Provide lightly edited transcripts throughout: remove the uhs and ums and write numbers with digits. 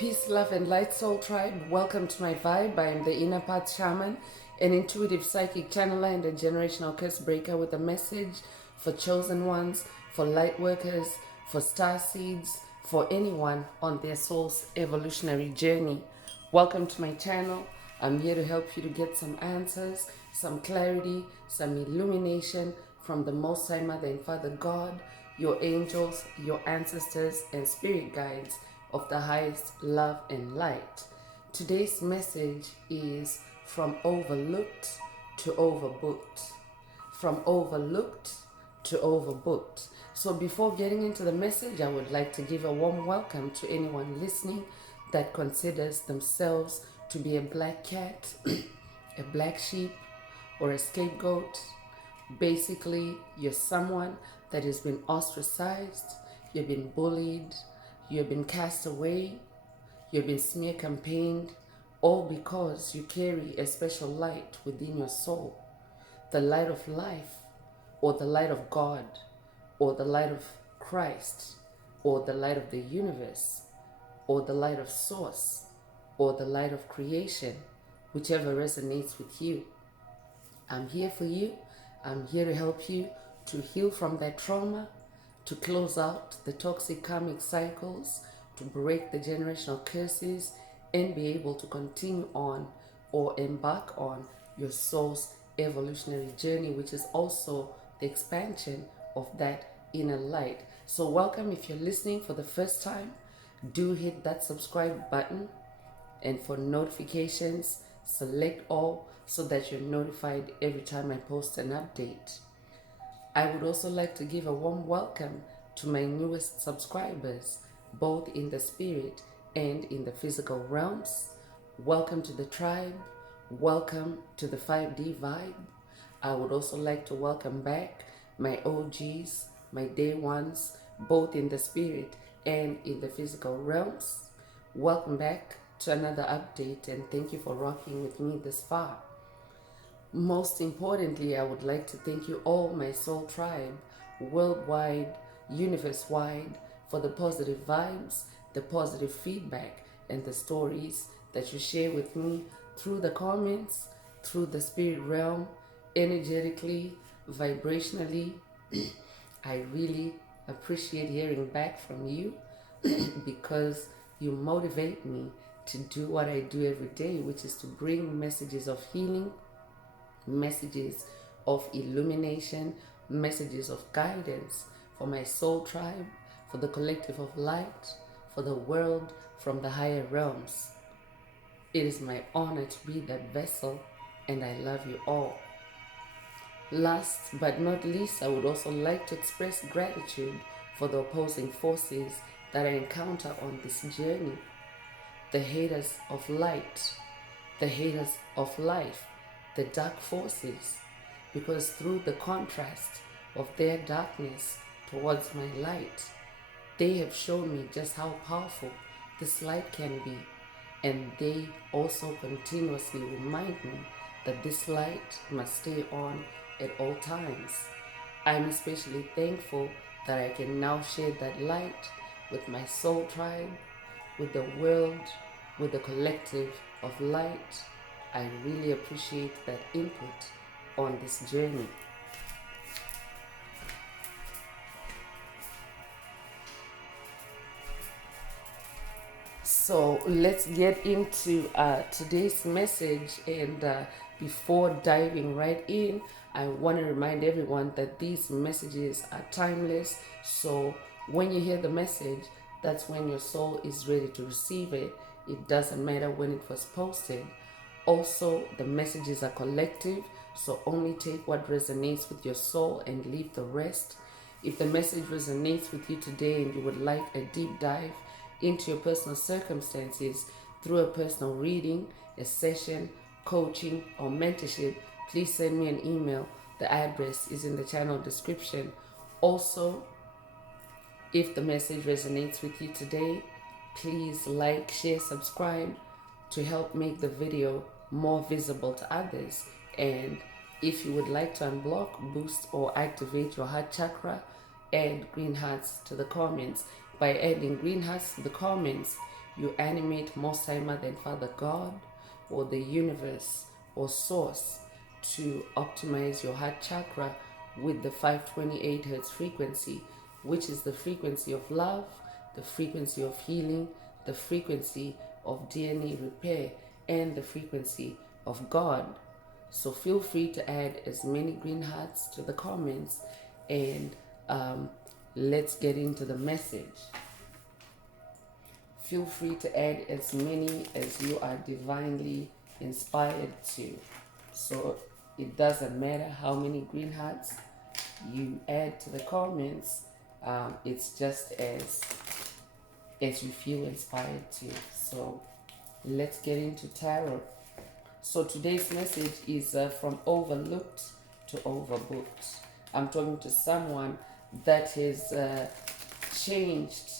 Peace, love, and light, soul tribe. Welcome to my vibe. I am the inner path shaman, an intuitive psychic channeler, and a generational curse breaker with a message for chosen ones, for light workers, for star seeds, for anyone on their soul's evolutionary journey. Welcome to my channel. I'm here to help you to get some answers, some clarity, some illumination from the Most High Mother and Father God, your angels, your ancestors, and spirit guides of the highest love and light. Today's message is from overlooked to overbooked. From overlooked to overbooked. So before getting into the message, I would like to give a warm welcome to anyone listening that considers themselves to be a black cat, a black sheep, or a scapegoat. Basically, you're someone that has been ostracized, you've been bullied, you've been cast away, you've been smear campaigned, all because you carry a special light within your soul. The light of life, or the light of God, or the light of Christ, or the light of the universe, or the light of source, or the light of creation, whichever resonates with you. I'm here for you. I'm here to help you to heal from that trauma, to close out the toxic karmic cycles, to break the generational curses, and be able to continue on or embark on your soul's evolutionary journey, which is also the expansion of that inner light. So welcome. If you're listening for the first time, do hit that subscribe button, and for notifications, select all so that you're notified every time I post an update. I would also like to give a warm welcome to my newest subscribers, both in the spirit and in the physical realms. Welcome to the tribe. Welcome to the 5D vibe. I would also like to welcome back my OGs, my day ones, both in the spirit and in the physical realms. Welcome back to another update, and thank you for rocking with me this far. Most importantly, I would like to thank you all, my soul tribe, worldwide, universe-wide, for the positive vibes, the positive feedback, and the stories that you share with me through the comments, through the spirit realm, energetically, vibrationally. I really appreciate hearing back from you because you motivate me to do what I do every day, which is to bring messages of healing, messages of illumination, messages of guidance for my soul tribe, for the collective of light, for the world from the higher realms. It is my honor to be that vessel, and I love you all. Last but not least, I would also like to express gratitude for the opposing forces that I encounter on this journey. The haters of light, the haters of life, the dark forces, because through the contrast of their darkness towards my light, they have shown me just how powerful this light can be, and they also continuously remind me that this light must stay on at all times. I'm especially thankful that I can now share that light with my soul tribe, with the world, with the collective of light. I really appreciate that input on this journey. So let's get into today's message, and before diving right in, I want to remind everyone that these messages are timeless. So when you hear the message, that's when your soul is ready to receive it. It doesn't matter when it was posted. Also, the messages are collective, so only take what resonates with your soul and leave the rest. If the message resonates with you today and you would like a deep dive into your personal circumstances through a personal reading, a session, coaching, or mentorship, please send me an email. The address is in the channel description. Also, if the message resonates with you today, please like, share, subscribe to help make the video more visible to others. And if you would like to unblock, boost, or activate your heart chakra, add green hearts to the comments. By adding green hearts to the comments, you animate Most High Mother and Father God or the universe or source to optimize your heart chakra with the 528 hertz frequency, which is the frequency of love, the frequency of healing, the frequency of DNA repair, and the frequency of God. So feel free to add as many green hearts to the comments, and let's get into the message. Feel free to add as many as you are divinely inspired to. So it doesn't matter how many green hearts you add to the comments. It's just as you feel inspired to. So let's get into tarot. So today's message is from overlooked to overbooked. I'm talking to someone that has changed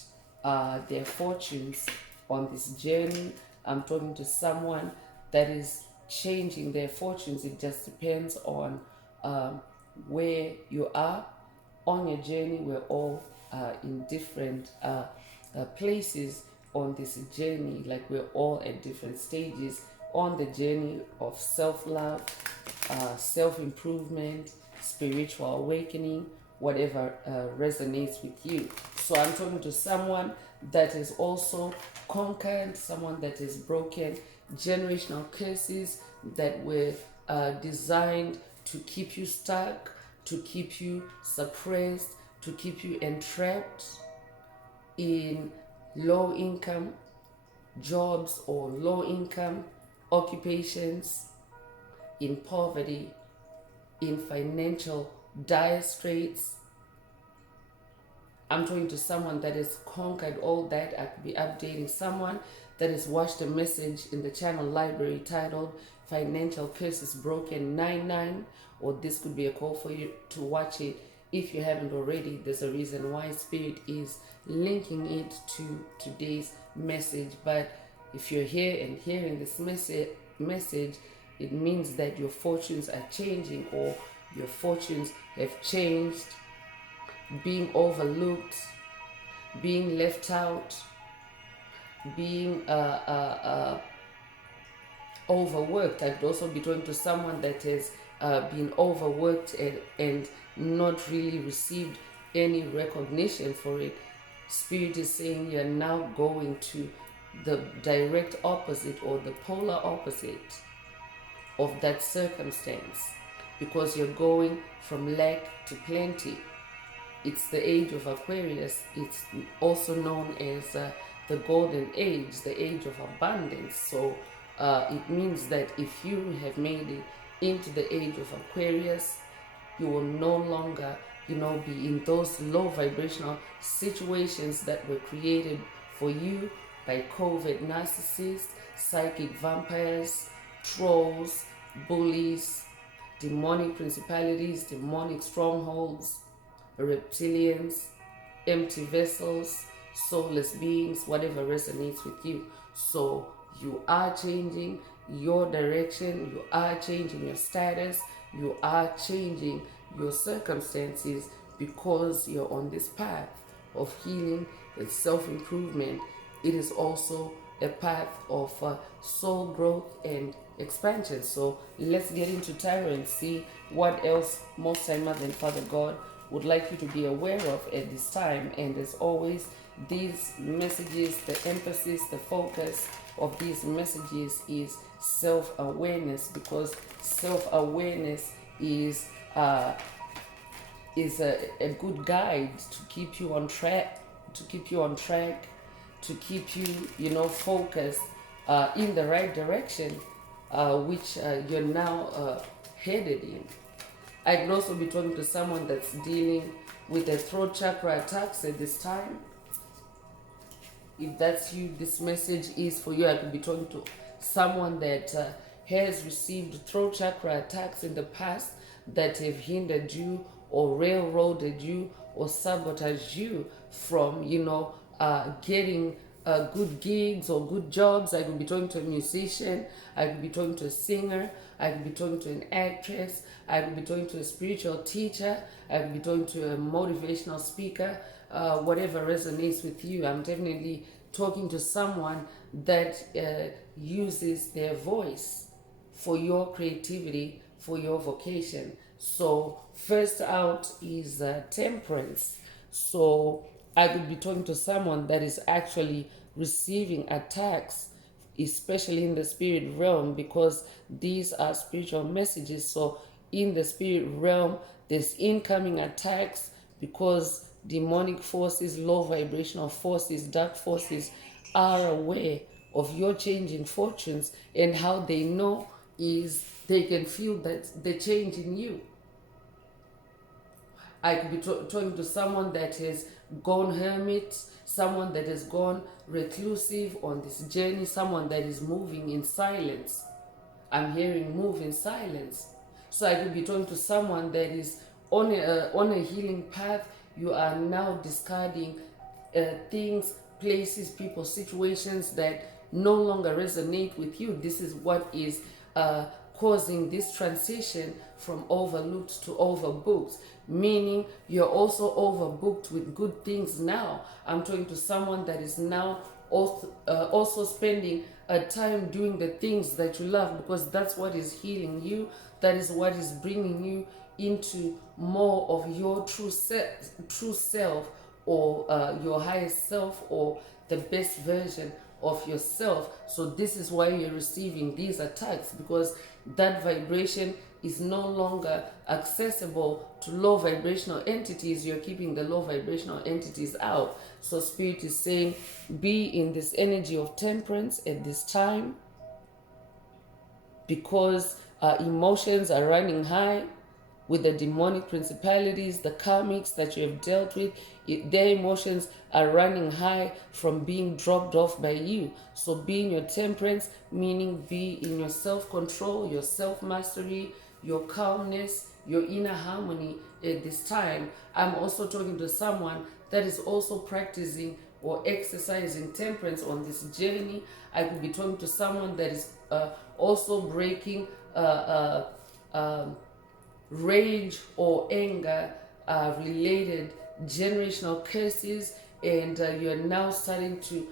their fortunes on this journey. I'm talking to someone that is changing their fortunes. It just depends on where you are on your journey. We're all in different places on this journey, like we're all at different stages on the journey of self-love, self-improvement, spiritual awakening, whatever resonates with you. So I'm talking to someone that has also conquered, someone that has broken generational curses that were designed to keep you stuck, to keep you suppressed, to keep you entrapped in low income jobs or low income occupations, in poverty, in financial dire straits. I'm talking to someone that has conquered all that. I could be updating someone that has watched a message in the channel library titled Financial Curses Broken 99, or this could be a call for you to watch it. If you haven't already, there's a reason why Spirit is linking it to today's message. But if you're here and hearing this message, it means that your fortunes are changing, or your fortunes have changed. Being overlooked, being left out, being overworked. I could also be talking to someone that has been overworked and not really received any recognition for it. Spirit is saying you're now going to the direct opposite, or the polar opposite of that circumstance, because you're going from lack to plenty. It's the age of Aquarius. It's also known as the golden age, the age of abundance. So it means that if you have made it into the age of Aquarius, you will no longer, be in those low vibrational situations that were created for you by COVID narcissists, psychic vampires, trolls, bullies, demonic principalities, demonic strongholds, reptilians, empty vessels, soulless beings, whatever resonates with you. So you are changing your direction, you are changing your status, you are changing your circumstances, because you're on this path of healing and self-improvement. It is also a path of soul growth and expansion. So let's get into tarot and see what else Most High Mother and Father God would like you to be aware of at this time. And as always, these messages, the emphasis, the focus of these messages is self-awareness, because self-awareness is a good guide to keep you on track, to keep you focused in the right direction, which you're now headed in. I could also be talking to someone that's dealing with the throat chakra attacks at this time. If that's you, this message is for you. I could be talking to someone that has received throat chakra attacks in the past that have hindered you or railroaded you or sabotaged you from, getting good gigs or good jobs. I could be talking to a musician. I could be talking to a singer. I could be talking to an actress. I could be talking to a spiritual teacher. I could be talking to a motivational speaker. Whatever resonates with you. I'm definitely talking to someone that uses their voice for your creativity, for your vocation. So, first out is temperance. So, I could be talking to someone that is actually receiving attacks, especially in the spirit realm, because these are spiritual messages. So, in the spirit realm, there's incoming attacks because demonic forces, low vibrational forces, dark forces are aware of your changing fortunes, and how they know is they can feel that the change in you. I could be talking to someone that has gone hermit, someone that has gone reclusive on this journey, someone that is moving in silence. I'm hearing move in silence. So I could be talking to someone that is on a healing path. You are now discarding things, places, people, situations that no longer resonate with you. This is what is causing this transition from overlooked to overbooked, meaning you're also overbooked with good things now. I'm talking to someone that is now also spending a time doing the things that you love, because that's what is healing you. That is what is bringing you into more of your true self, or your highest self, or the best version of yourself. So this is why you're receiving these attacks, because that vibration is no longer accessible to low vibrational entities. You're keeping the low vibrational entities out. So spirit is saying, be in this energy of temperance at this time, because emotions are running high with the demonic principalities, the karmics that you have dealt with. Their emotions are running high from being dropped off by you. So be in your temperance, meaning be in your self-control, your self-mastery, your calmness, your inner harmony at this time. I'm also talking to someone that is also practicing or exercising temperance on this journey. I could be talking to someone that is also breaking rage or anger related generational curses, and you're now starting to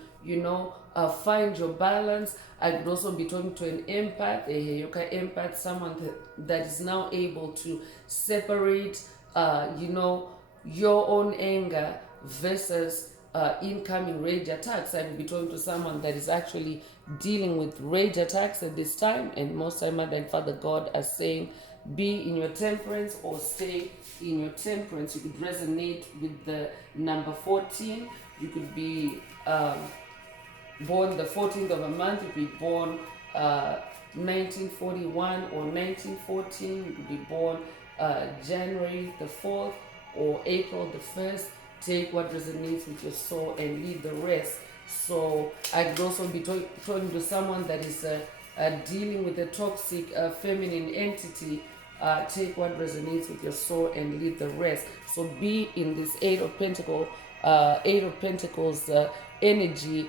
find your balance. I could also be talking to an empath, a Heyoka empath, someone that is now able to separate your own anger versus incoming rage attacks. I could be talking to someone that is actually dealing with rage attacks at this time, and most time Mother and Father God are saying, be in your temperance or stay in your temperance. You could resonate with the number 14. You could be born the 14th of a month. You could be born 1941 or 1914. You could be born January the 4th or April the 1st. Take what resonates with your soul and leave the rest. So I could also be talking to someone that is dealing with a toxic feminine entity. Take what resonates with your soul and leave the rest. So be in this Eight of Pentacles energy.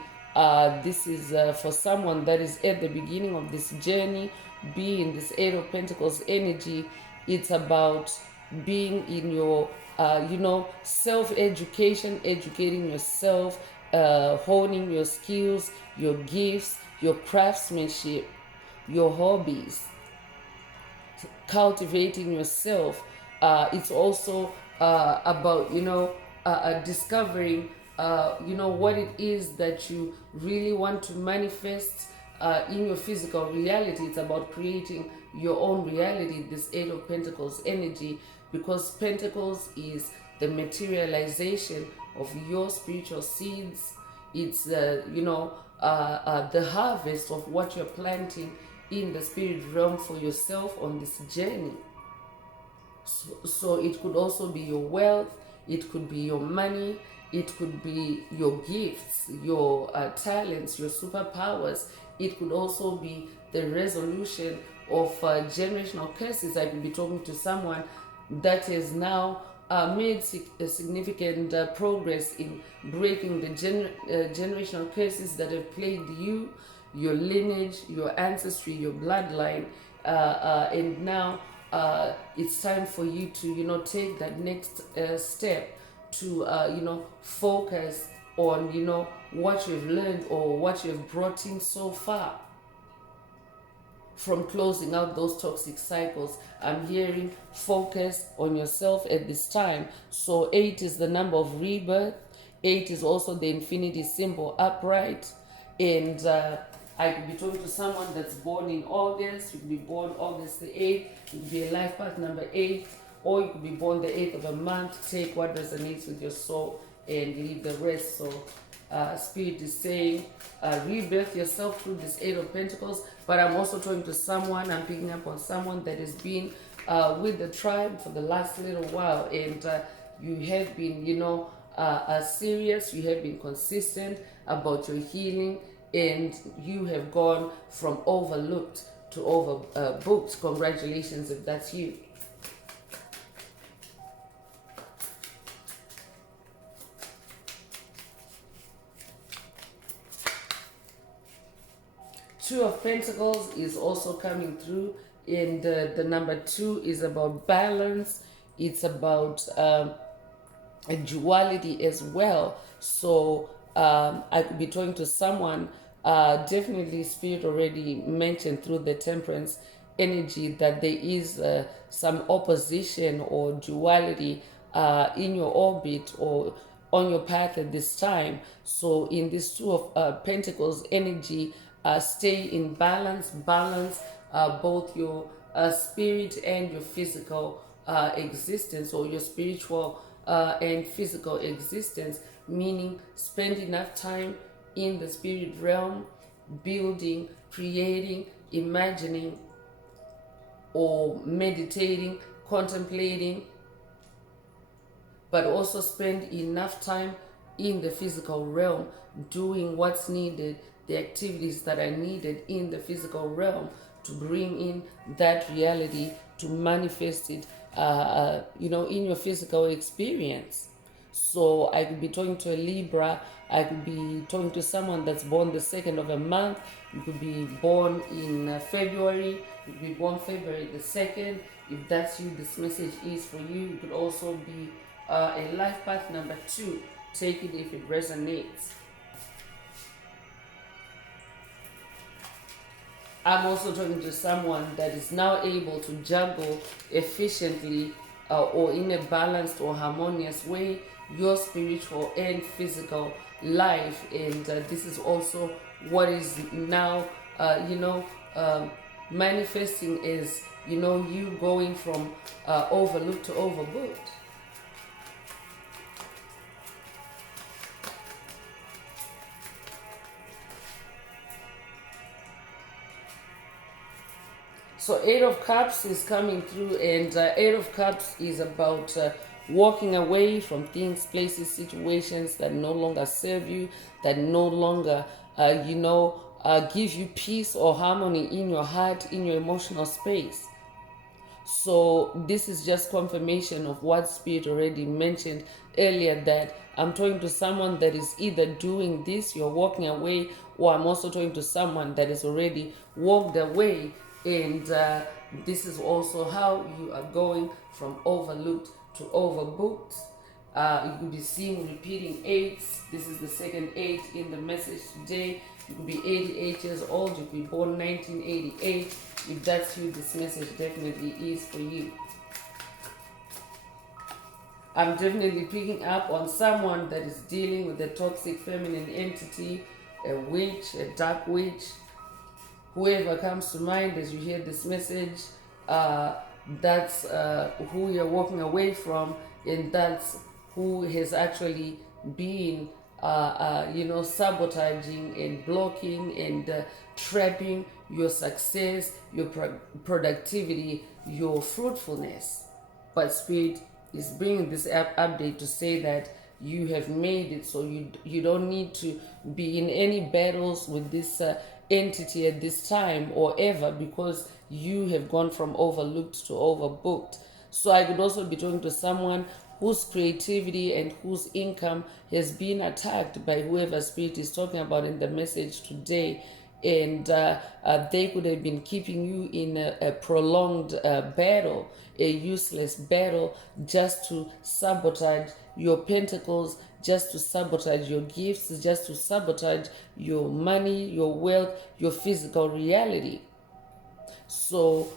This is for someone that is at the beginning of this journey. Be in this Eight of Pentacles energy. It's about being in your self-education, educating yourself, honing your skills, your gifts, your craftsmanship, your hobbies, cultivating yourself. It's also about discovering what it is that you really want to manifest in your physical reality. It's about creating your own reality, this Eight of Pentacles energy, because Pentacles is the materialization of your spiritual seeds. It's the harvest of what you're planting in the spirit realm for yourself on this journey. So it could also be your wealth, it could be your money, it could be your gifts, your talents, your superpowers. It could also be the resolution of generational curses. I could be talking to someone that has now made significant progress in breaking the generational curses that have plagued you, your lineage, your ancestry, your bloodline, and now it's time for you to take that next step to focus on, what you've learned or what you've brought in so far from closing out those toxic cycles. I'm hearing focus on yourself at this time. So 8 is the number of rebirth. 8 is also the infinity symbol upright. And I could be talking to someone that's born in August. You could be born August the 8th. You could be a life path number 8. Or you could be born the 8th of a month. Take what resonates with your soul and leave the rest. So Spirit is saying, rebirth yourself through this 8 of Pentacles. But I'm also talking to someone, I'm picking up on someone that has been with the tribe for the last little while. And you have been, serious, you have been consistent about your healing. And you have gone from overlooked to overbooked. Congratulations if that's you. Two of Pentacles is also coming through, and the number 2 is about balance. It's about a duality as well. So I could be talking to someone, definitely Spirit already mentioned through the Temperance energy that there is some opposition or duality in your orbit or on your path at this time. So in this 2 of Pentacles energy, stay in balance, both your spirit and your physical existence, or your spiritual and physical existence, meaning spend enough time in the spirit realm, building, creating, imagining, or meditating, contemplating, but also spend enough time in the physical realm, doing what's needed, the activities that are needed in the physical realm to bring in that reality, to manifest it, in your physical experience. So I could be talking to a Libra, I could be talking to someone that's born the 2nd of a month, you could be born in February, you could be born February the 2nd. If that's you, this message is for you. You could also be a life path number 2. Take it if it resonates. I'm also talking to someone that is now able to juggle efficiently or in a balanced or harmonious way your spiritual and physical life. And this is also what is now, manifesting is, you going from overlooked to overbooked. So 8 of Cups is coming through, and 8 of Cups is about walking away from things, places, situations that no longer serve you, that no longer, give you peace or harmony in your heart, in your emotional space. So this is just confirmation of what Spirit already mentioned earlier, that I'm talking to someone that is either doing this, you're walking away, or I'm also talking to someone that is already walked away. And this is also how you are going from overlooked to overbooked. You could be seeing repeating 8s. This is the second 8 in the message today. You could be 88 years old. You could be born 1988. If that's you, this message definitely is for you. I'm definitely picking up on someone that is dealing with a toxic feminine entity, a witch, a dark witch. Whoever comes to mind as you hear this message, that's who you're walking away from, and that's who has actually been, sabotaging and blocking and trapping your success, your productivity, your fruitfulness. But Spirit is bringing this update to say that you have made it, so you don't need to be in any battles with this entity at this time or ever, because you have gone from overlooked to overbooked. So I could also be talking to someone whose creativity and whose income has been attacked by whoever Spirit is talking about in the message today. And they could have been keeping you in a prolonged battle, a useless battle, just to sabotage your pentacles just to sabotage your gifts, just to sabotage your money, your wealth, your physical reality. So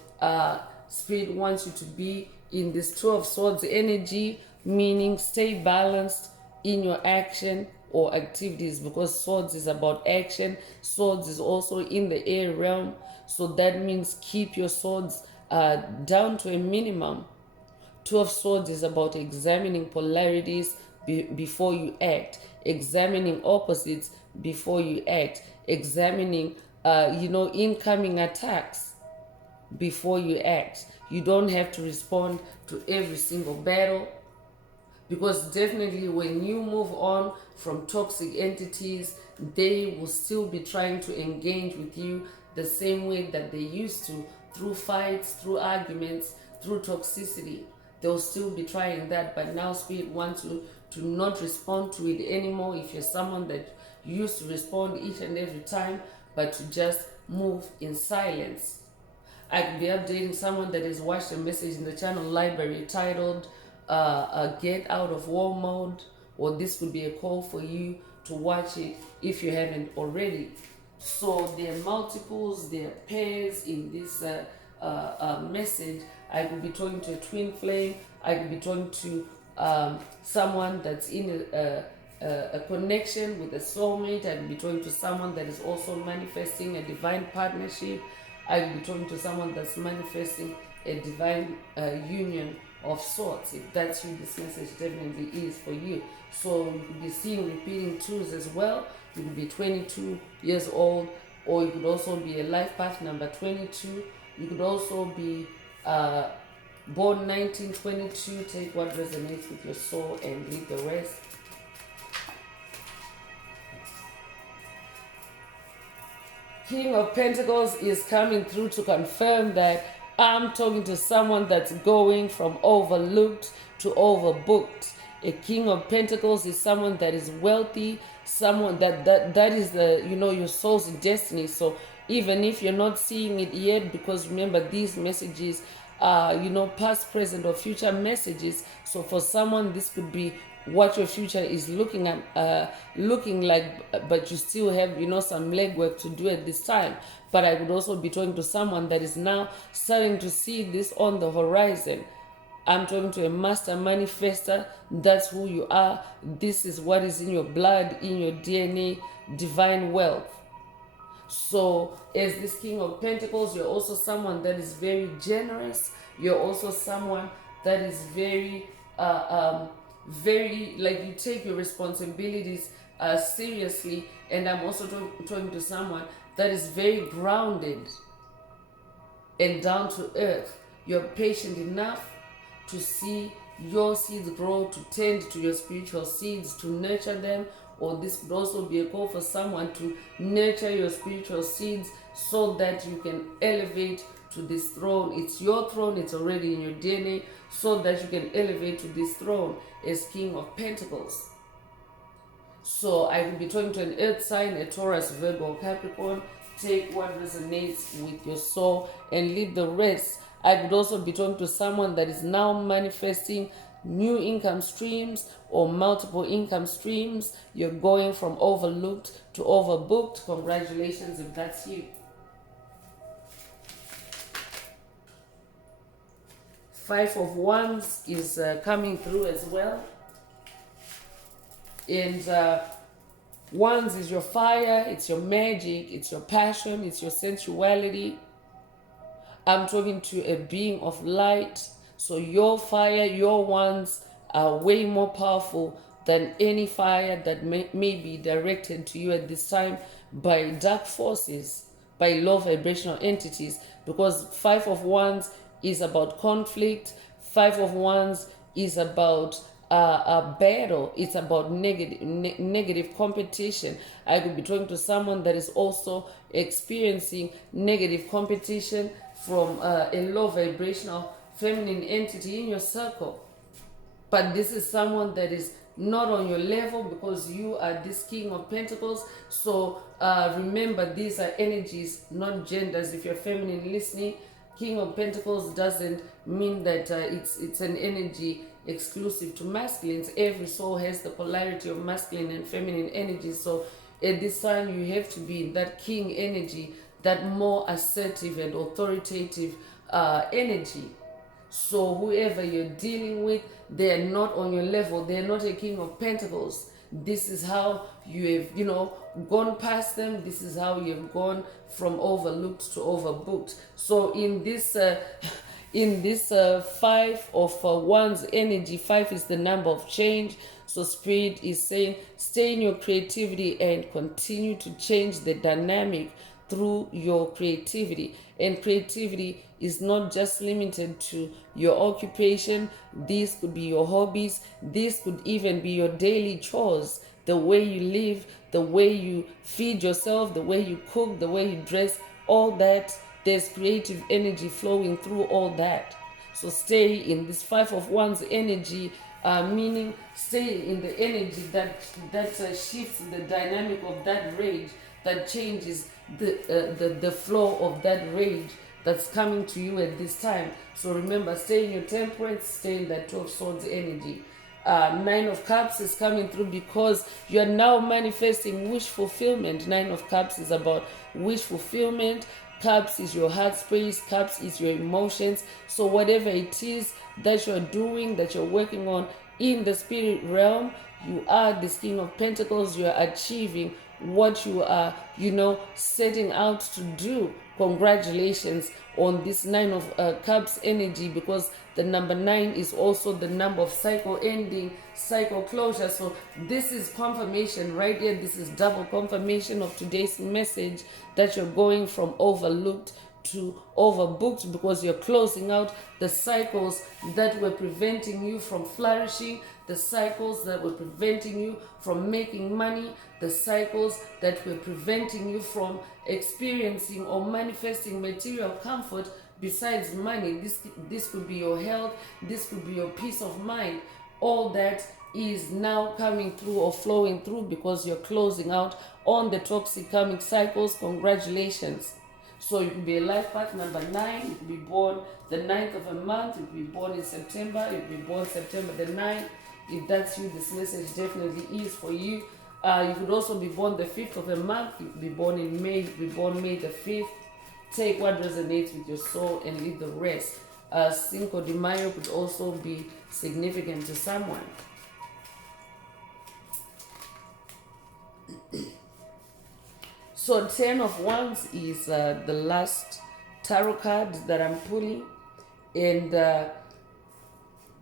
Spirit wants you to be in this Two of Swords energy, meaning stay balanced in your action or activities, because swords is about action. Swords is also in the air realm, so that means keep your swords down to a minimum. Two of Swords is about examining polarities before you act, examining opposites before you act, examining incoming attacks before you act. You don't have to respond to every single battle, because definitely when you move on from toxic entities, they will still be trying to engage with you the same way that they used to, through fights, through arguments, through toxicity. They'll still be trying that, but now Spirit wants you to not respond to it anymore. If you're someone that used to respond each and every time, but to just move in silence. I could be updating someone that has watched a message in the channel library titled Get Out of War Mode, or this could be a call for you to watch it if you haven't already. So there are multiples, there are pairs in this message. I could be talking to a twin flame. I could be talking to someone that's in a connection with a soulmate. I could be talking to someone that is also manifesting a divine partnership. I could be talking to someone that's manifesting a divine union of sorts. If that's you, this message definitely is for you. So you could be seeing repeating twos as well. You could be 22 years old, or you could also be a life path number 22. You could also be born 1922. Take what resonates with your soul and leave the rest. King of Pentacles is coming through to confirm that I'm talking to someone that's going from overlooked to overbooked. A King of Pentacles is someone that is wealthy, someone that is the your soul's destiny. So even if you're not seeing it yet, because remember these messages are past, present, or future messages. So for someone, this could be what your future is looking like, but you still have some legwork to do at this time. But I would also be talking to someone that is now starting to see this on the horizon. I'm talking to a master manifester. That's who you are. This is what is in your blood, in your DNA, divine wealth. So as this King of Pentacles, you're also someone that is very generous. You're also someone that is very like, you take your responsibilities seriously. And I'm also talking to someone that is very grounded and down to earth. You're patient enough to see your seeds grow, to tend to your spiritual seeds, to nurture them. Or this could also be a call for someone to nurture your spiritual seeds so that you can elevate to this throne. It's your throne, it's already in your DNA, so that you can elevate to this throne as King of Pentacles. So I will be talking to an earth sign, a Taurus, Virgo, Capricorn. Take what resonates with your soul and leave the rest. I would also be talking to someone that is now manifesting new income streams or multiple income streams. You're going from overlooked to overbooked. Congratulations if that's you. Five of Wands is coming through as well. And Wands is your fire, it's your magic, it's your passion, it's your sensuality. I'm talking to a being of light. So your fire, your wands are way more powerful than any fire that may be directed to you at this time by dark forces, by low vibrational entities. Because Five of Wands is about conflict. Five of Wands is about a battle. It's about negative competition. I could be talking to someone that is also experiencing negative competition from a low vibrational feminine entity in your circle. But this is someone that is not on your level, because you are this King of Pentacles. So remember, these are energies, not genders. If you're feminine listening, King of Pentacles doesn't mean that it's an energy exclusive to masculines. Every soul has the polarity of masculine and feminine energy. So at this time, you have to be in that king energy, that more assertive and authoritative energy. So whoever you're dealing with, they're not on your level. They're not a king of pentacles. This is how you have, gone past them. This is how you have gone from overlooked to overbooked. So in this five of wands energy, five is the number of change. So spirit is saying, stay in your creativity and continue to change the dynamic through your creativity. And creativity is not just limited to your occupation. These could be your hobbies. This could even be your daily chores, the way you live, the way you feed yourself, the way you cook, the way you dress, all that. There's creative energy flowing through all that. So stay in this five of wands energy, meaning stay in the energy that shifts the dynamic of that rage, that changes the flow of that rage that's coming to you at this time. So remember, stay in your temperance, stay in that 12 swords energy. Nine of Cups is coming through because you are now manifesting wish fulfillment. Nine of Cups is about wish fulfillment. Cups is your heart space. Cups is your emotions. So whatever it is that you're doing, that you're working on in the spirit realm, you are this King of Pentacles. You are achieving what you are, setting out to do. Congratulations on this Nine of Cups energy, because the number 9 is also the number of cycle ending, cycle closure. So this is confirmation right here. This is double confirmation of today's message, that you're going from overlooked to overbooked, because you're closing out the cycles that were preventing you from flourishing, the cycles that were preventing you from making money, the cycles that were preventing you from experiencing or manifesting material comfort besides money. This could be your health, this could be your peace of mind. All that is now coming through or flowing through because you're closing out on the toxic karmic cycles. Congratulations. So you could be a life path number 9. You could be born the 9th of a month. You could be born in September. You could be born September the 9th. If that's you, this message definitely is for you. You could also be born the 5th of a month. You could be born in May. You could be born May the 5th. Take what resonates with your soul and leave the rest. Cinco de Mayo could also be significant to someone. So 10 of Wands is the last tarot card that I'm pulling. And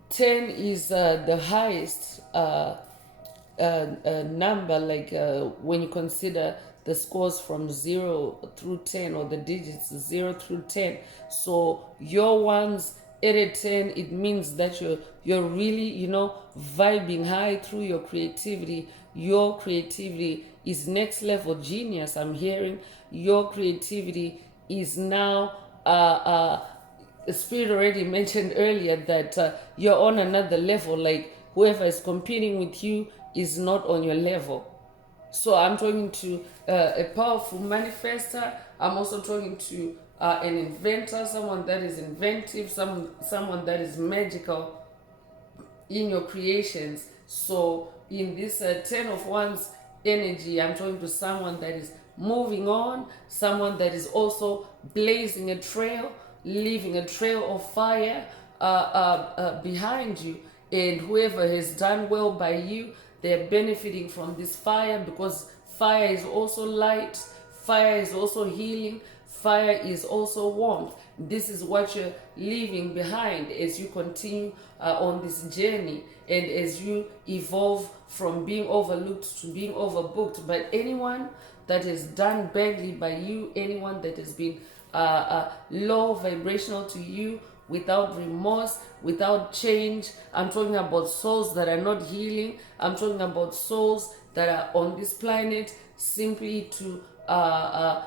10 is the highest number, like when you consider the scores from 0 through 10, or the digits 0 through 10. So your ones at a 10, it means that you're really, vibing high through your creativity. Your creativity is next level genius. I'm hearing your creativity is now Spirit already mentioned earlier that you're on another level. Like whoever is competing with you is not on your level. So I'm talking to a powerful manifester. I'm also talking to an inventor, someone that is inventive, someone that is magical in your creations. So in this 10 of Wands energy, I'm talking to someone that is moving on, someone that is also blazing a trail, leaving a trail of fire behind you. And whoever has done well by you, they're benefiting from this fire, because fire is also light, fire is also healing, fire is also warmth. This is what you're leaving behind as you continue on this journey, and as you evolve from being overlooked to being overbooked. But anyone that has done badly by you, anyone that has been low vibrational to you, without remorse, without change. I'm talking about souls that are not healing. I'm talking about souls that are on this planet simply to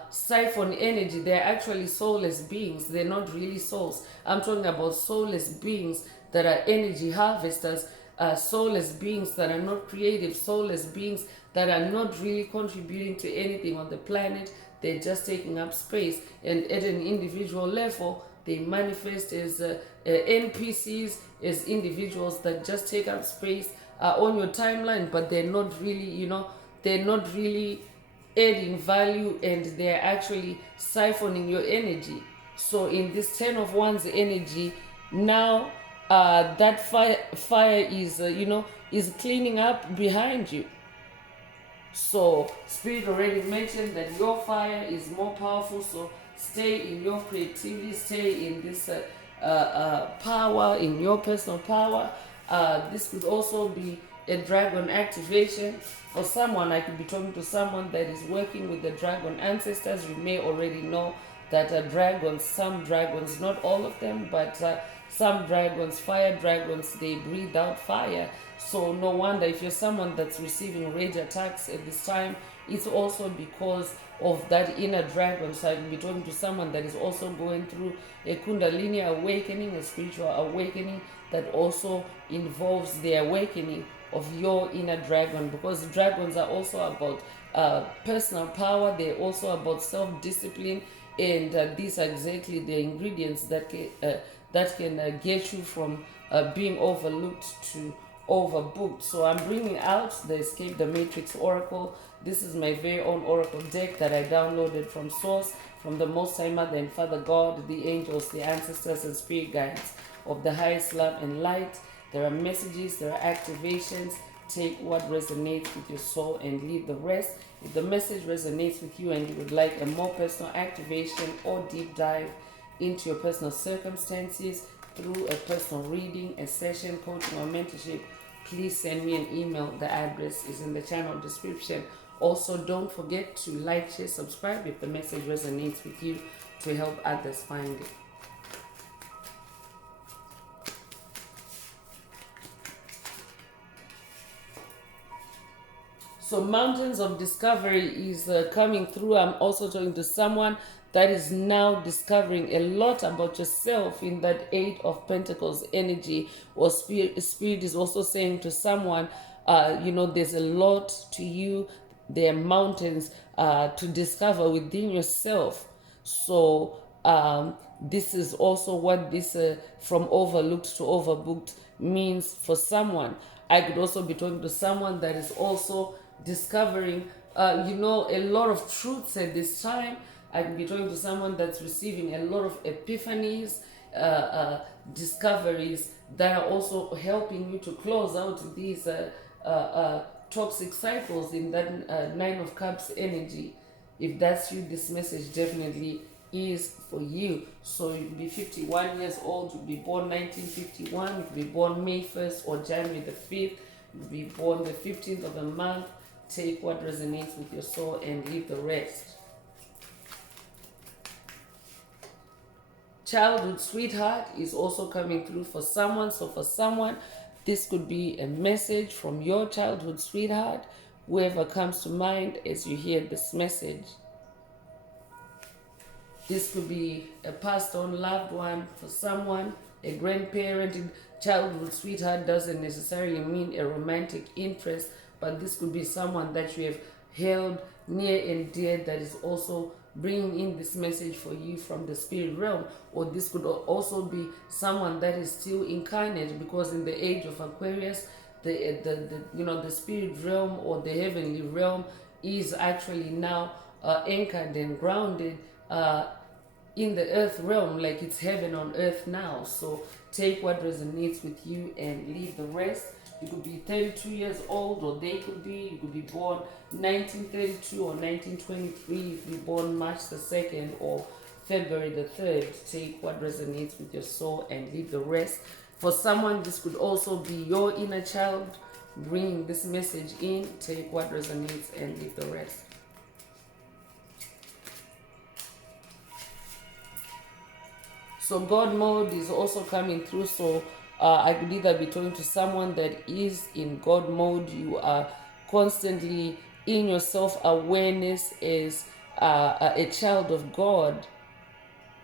siphon energy. They're actually soulless beings. They're not really souls. I'm talking about soulless beings that are energy harvesters, soulless beings that are not creative, soulless beings that are not really contributing to anything on the planet. They're just taking up space, and at an individual level, They manifest as NPCs, as individuals that just take up space on your timeline, but they're not really, they're not really adding value, and they're actually siphoning your energy. So in this 10 of Wands energy, now that fire is, is cleaning up behind you. So Spirit already mentioned that your fire is more powerful, so stay in your creativity, stay in this power, in your personal power. This could also be a dragon activation for someone. I could be talking to someone that is working with the dragon ancestors. You may already know that some dragons, not all of them, but some dragons, fire dragons, they breathe out fire. So no wonder if you're someone that's receiving rage attacks at this time, it's also because of that inner dragon. So I can be talking to someone that is also going through a Kundalini awakening, a spiritual awakening that also involves the awakening of your inner dragon, because dragons are also about personal power. They're also about self-discipline, and these are exactly the ingredients that can get you from being overlooked to overbooked. So I'm bringing out the Escape the Matrix Oracle. This is my very own oracle deck that I downloaded from source, from the Most High Mother and Father God, the angels, the ancestors and spirit guides of the highest love and light. There are messages, there are activations. Take what resonates with your soul and leave the rest. If the message resonates with you and you would like a more personal activation or deep dive into your personal circumstances through a personal reading, a session, coaching, or mentorship, please send me an email. The address is in the channel description. Also, don't forget to like, share, subscribe if the message resonates with you, to help others find it. So Mountains of Discovery is coming through. I'm also talking to someone that is now discovering a lot about yourself in that Eight of Pentacles energy, or Spirit is also saying to someone, there's a lot to you. There are mountains to discover within yourself. So this is also what this from overlooked to overbooked means for someone. I could also be talking to someone that is also discovering, a lot of truths at this time. I can be talking to someone that's receiving a lot of epiphanies, discoveries that are also helping you to close out these toxic cycles in that Nine of Cups energy. If that's you, this message definitely is for you. So you could be 51 years old, you could be born 1951, you could be born May 1st or January the 5th, you could be born the 15th of the month. Take what resonates with your soul and leave the rest. Childhood sweetheart is also coming through for someone. So for someone, this could be a message from your childhood sweetheart, whoever comes to mind as you hear this message. This could be a passed on loved one for someone, a grandparent. Childhood sweetheart doesn't necessarily mean a romantic interest, but this could be someone that you have held near and dear that is also bringing in this message for you from the spirit realm. Or this could also be someone that is still incarnate, because in the age of Aquarius, the spirit realm or the heavenly realm is actually now anchored and grounded in the earth realm, like it's heaven on earth now. So take what resonates with you and leave the rest. You could be 32 years old, or you could be born 1932 or 1923. You could be born March the 2nd or February the 3rd. Take what resonates with your soul and leave the rest. For someone, this could also be your inner child bringing this message in. Take what resonates and leave the rest. So God mode is also coming through. So I could either be talking to someone that is in God mode. You are constantly in your self-awareness as a child of God.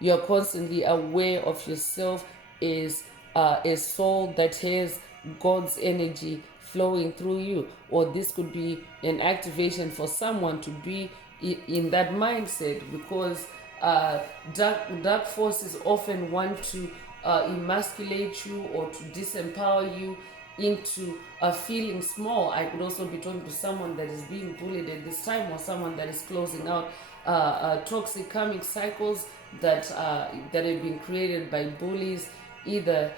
You're constantly aware of yourself as a soul that has God's energy flowing through you. Or this could be an activation for someone to be in that mindset, because Dark forces often want to emasculate you or to disempower you into feeling small. I could also be talking to someone that is being bullied at this time, or someone that is closing out toxic karmic cycles that have been created by bullies, either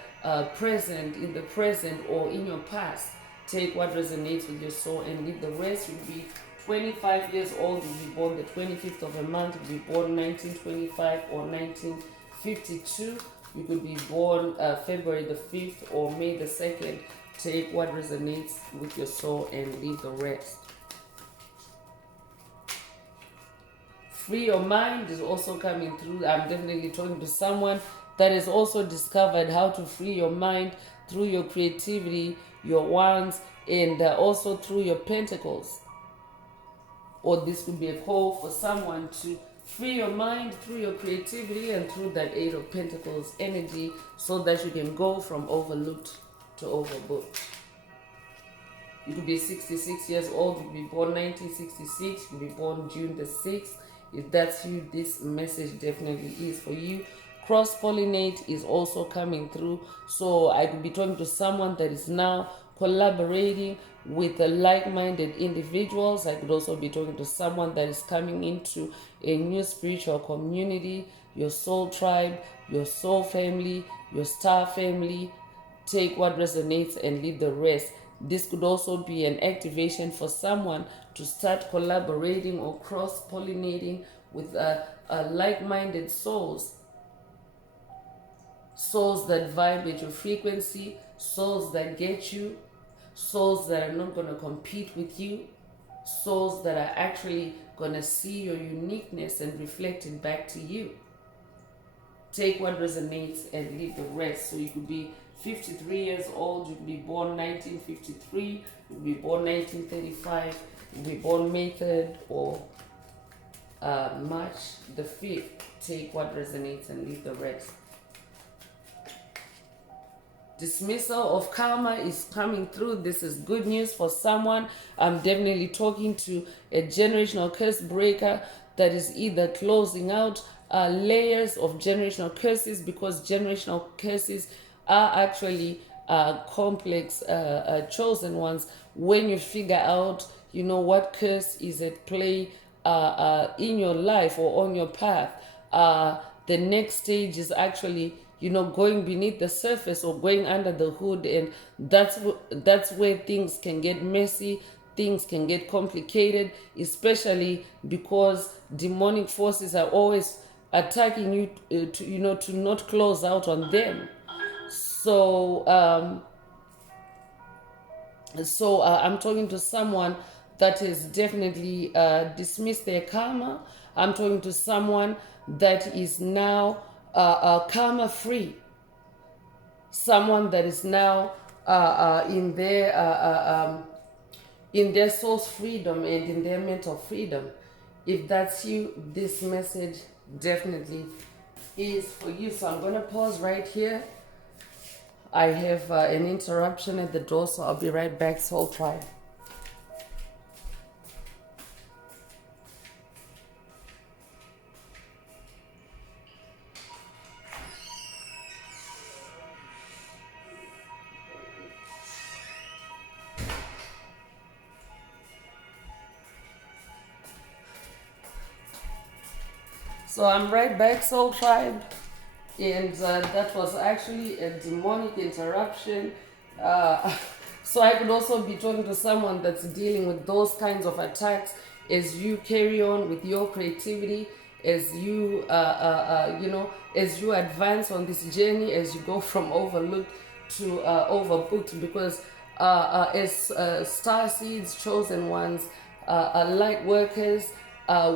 present in the present or in your past. Take what resonates with your soul and leave the rest. You'll be 25 years old, you'll be born the 25th of a month, you'll be born 1925 or 1952. You could be born February the 5th or May the 2nd. Take what resonates with your soul and leave the rest. Free your mind is also coming through. I'm definitely talking to someone that has also discovered how to free your mind through your creativity, your wands, and also through your pentacles. Or this could be a call for someone to free your mind through your creativity and through that Eight of Pentacles energy, so that you can go from overlooked to overbooked. You could be 66 years old, you could be born 1966, you could be born June the 6th. If that's you, this message definitely is for you. Cross-pollinate is also coming through. So I could be talking to someone that is now collaborating with like-minded individuals. I could also be talking to someone that is coming into a new spiritual community, your soul tribe, your soul family, your star family. Take what resonates and leave the rest. This could also be an activation for someone to start collaborating or cross-pollinating with like-minded souls. Souls that vibe at your frequency, souls that get you, souls that are not going to compete with you, souls that are actually going to see your uniqueness and reflect it back to you. Take what resonates and leave the rest. So you could be 53 years old, you could be born 1953, you could be born 1935, you could be born May 3rd or March the 5th. Take what resonates and leave the rest. Dismissal of karma is coming through. This is good news for someone. I'm definitely talking to a generational curse breaker that is either closing out layers of generational curses, because generational curses are actually complex chosen ones. When you figure out, what curse is at play in your life or on your path, the next stage is actually going beneath the surface or going under the hood, and that's where things can get messy, things can get complicated, especially because demonic forces are always attacking you to not close out on them. So I'm talking to someone that has definitely dismissed their karma. I'm talking to someone that is now karma free. Someone that is now in their soul's freedom and in their mental freedom. If that's you, this message definitely is for you. So I'm going to pause right here. I have an interruption at the door, so I'll be right back. Soul Tribe. So I'm right back, Soul Tribe. And that was actually a demonic interruption. So I could also be talking to someone that's dealing with those kinds of attacks as you carry on with your creativity, as you as you advance on this journey, as you go from overlooked to overbooked. Because as star seeds, chosen ones, light workers,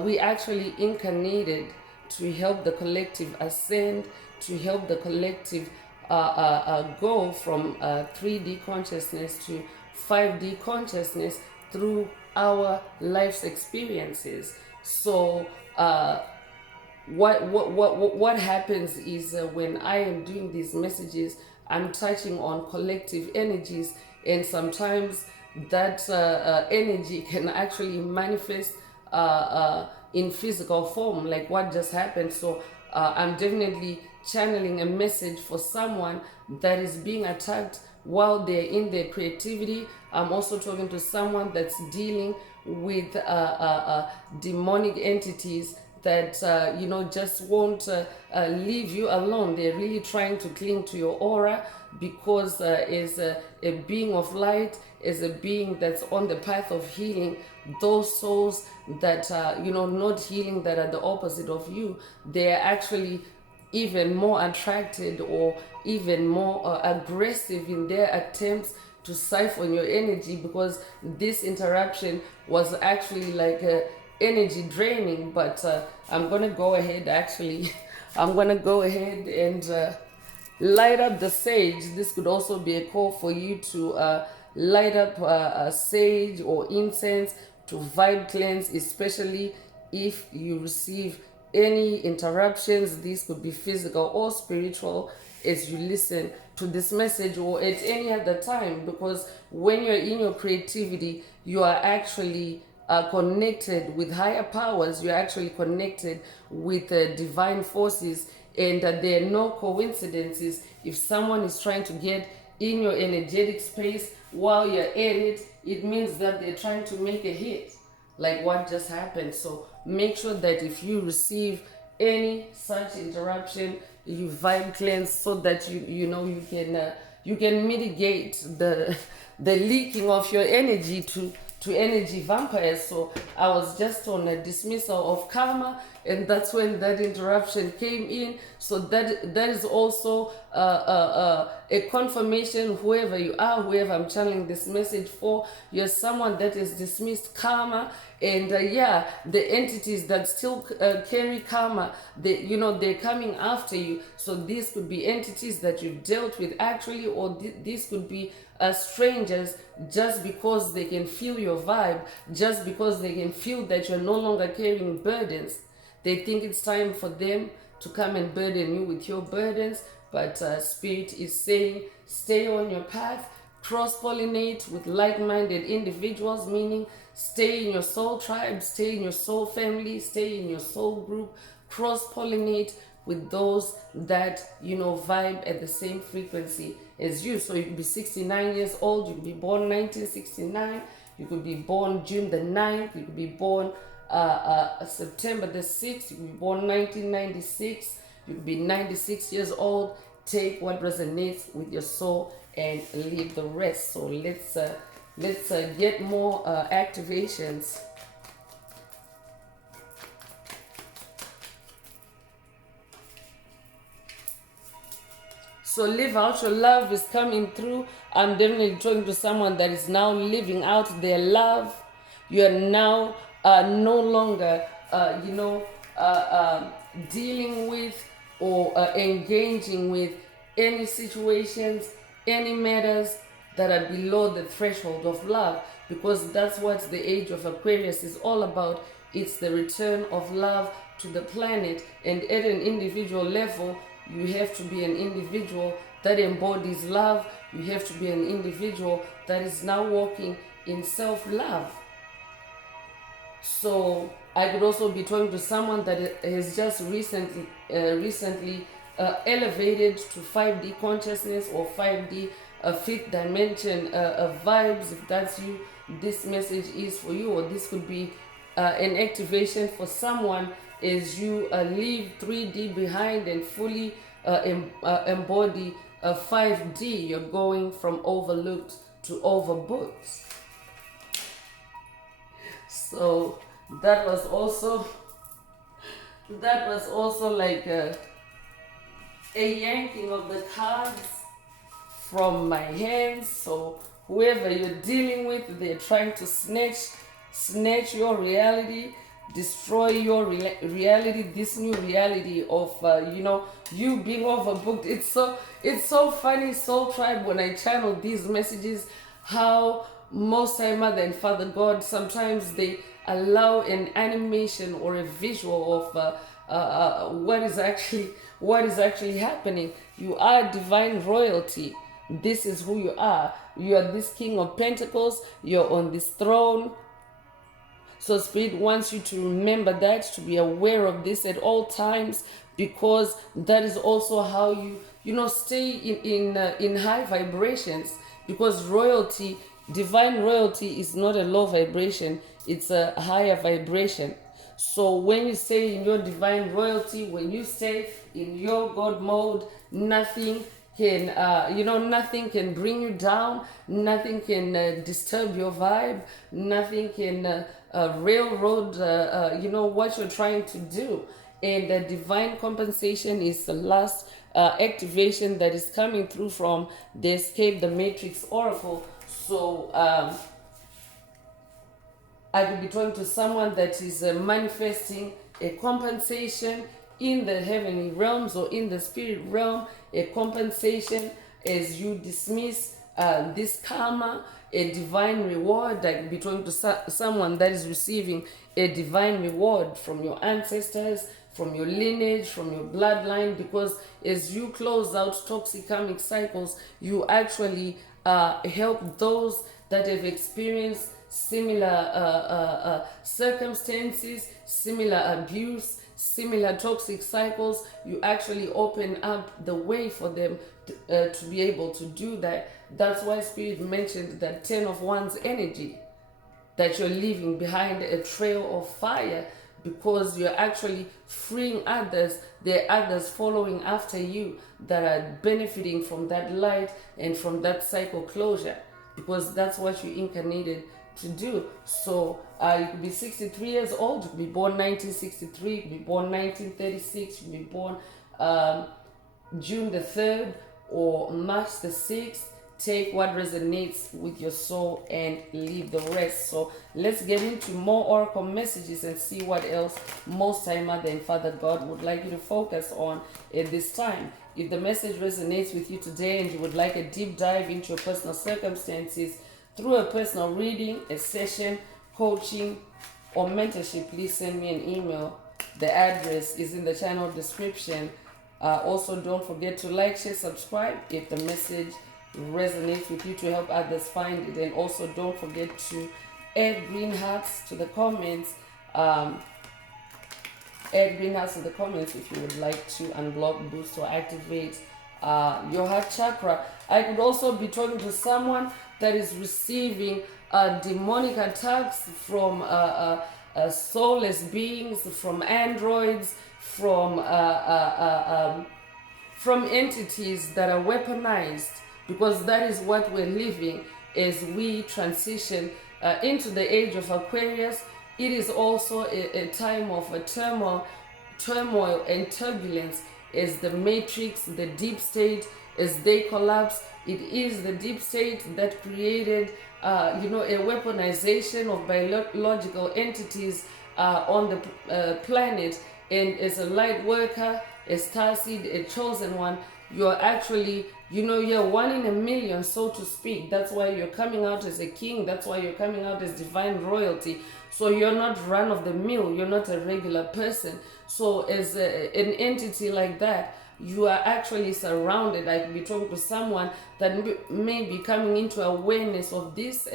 we actually incarnated to help the collective ascend, to help the collective go from 3D consciousness to 5D consciousness through our life's experiences. So what happens is when I am doing these messages, I'm touching on collective energies, and sometimes that energy can actually manifest in physical form, like what just happened. So I'm definitely channeling a message for someone that is being attacked while they're in their creativity. I'm also talking to someone that's dealing with demonic entities that just won't leave you alone. They're really trying to cling to your aura because as a being of light, as a being that's on the path of healing, those souls that not healing, that are the opposite of you, they're actually even more attracted or even more aggressive in their attempts to siphon your energy, because this interruption was actually like energy draining. But I'm gonna go ahead, actually I'm gonna go ahead and light up the sage. This could also be a call for you to light up a sage or incense to vibe cleanse, especially if you receive any interruptions. These could be physical or spiritual as you listen to this message or at any other time, because when you're in your creativity, you are actually connected with higher powers. You're actually connected with divine forces, and there are no coincidences. If someone is trying to get in your energetic space while you're at it, it means that they're trying to make a hit, like what just happened. So make sure that if you receive any such interruption, you vibe cleanse so that you can mitigate the leaking of your energy to energy vampires. So I was just on a dismissal of karma, and that's when that interruption came in. So that is also a confirmation, whoever you are, whoever I'm channeling this message for, you're someone that is dismissed karma. And the entities that still carry karma, they're coming after you. So these could be entities that you've dealt with actually, or these could be strangers, just because they can feel your vibe, just because they can feel that you're no longer carrying burdens. They think it's time for them to come and burden you with your burdens. But Spirit is saying, stay on your path, cross-pollinate with like-minded individuals, meaning stay in your soul tribe, stay in your soul family, stay in your soul group, cross-pollinate with those that vibe at the same frequency as you. So you could be 69 years old, you could be born 1969, you could be born June the 9th, you could be born September the 6th, you could be born 1996, you could be 96 years old. Take what resonates with your soul and leave the rest. So let's get more activations. So live out your love is coming through. I'm definitely talking to someone that is now living out their love. You are now no longer, dealing with or engaging with any situations, any matters that are below the threshold of love, because that's what the age of Aquarius is all about. It's the return of love to the planet. And at an individual level, you have to be an individual that embodies love. You have to be an individual that is now walking in self-love. So I could also be talking to someone that has just recently elevated to 5D consciousness or 5D fifth dimension vibes. If that's you, this message is for you. Or this could be an activation for someone as you leave 3D behind and fully embody 5D. You're going from overlooked to overbooked. So that was also like a yanking of the cards from my hands. So whoever you're dealing with, they're trying to snatch your reality, destroy your reality, this new reality of you being overbooked. It's so funny, Soul Tribe, when I channel these messages, how Most High Mother and Father God, sometimes they allow an animation or a visual of what is actually happening. You are divine royalty. This is who you are. You are this King of Pentacles. You're on this throne. So Spirit wants you to remember that, to be aware of this at all times, because that is also how you stay in high vibrations. Because royalty, divine royalty, is not a low vibration; it's a higher vibration. So when you stay in your divine royalty, when you stay in your God mode, nothing can nothing can bring you down, nothing can disturb your vibe, nothing can railroad what you're trying to do. And the divine compensation is the last activation that is coming through from the Escape the Matrix Oracle. So I could be talking to someone that is manifesting a compensation in the heavenly realms or in the spirit realm, a compensation as you dismiss this karma, a divine reward. I could be talking to someone that is receiving a divine reward from your ancestors, from your lineage, from your bloodline, because as you close out toxic karmic cycles, you actually help those that have experienced similar circumstances, similar abuse, similar toxic cycles. You actually open up the way for them to be able to do that. That's why Spirit mentioned that 10 of Wands energy, that you're leaving behind a trail of fire, because you're actually freeing others. There are others following after you that are benefiting from that light and from that cycle closure, because that's what you incarnated to do. So you could be 63 years old, you could be born 1963, you could be born 1936, you could be born June the 3rd or March the 6th. Take what resonates with your soul and leave the rest. So let's get into more oracle messages and see what else Most High Mother and Father God would like you to focus on at this time. If the message resonates with you today and you would like a deep dive into your personal circumstances through a personal reading, a session, coaching, or mentorship, please send me an email. The address is in the channel description. Also, don't forget to like, share, subscribe if the message resonates with you, to help others find it. And also don't forget to add green hearts to the comments. Add green hearts to the comments if you would like to unblock, boost, or activate your heart chakra. I could also be talking to someone that is receiving demonic attacks from soulless beings, from androids, from entities that are weaponized, because that is what we're living as we transition into the age of Aquarius. It is also a time of a turmoil and turbulence, as the matrix, the deep state, as they collapse. It is the deep state that created a weaponization of biological entities on the planet. And as a light worker, a starseed, a chosen one, you're actually, you're one in a million, so to speak. That's why you're coming out as a king. That's why you're coming out as divine royalty. So you're not run of the mill. You're not a regular person. So as an entity like that, you are actually surrounded. I could be talking to someone that may be coming into awareness of this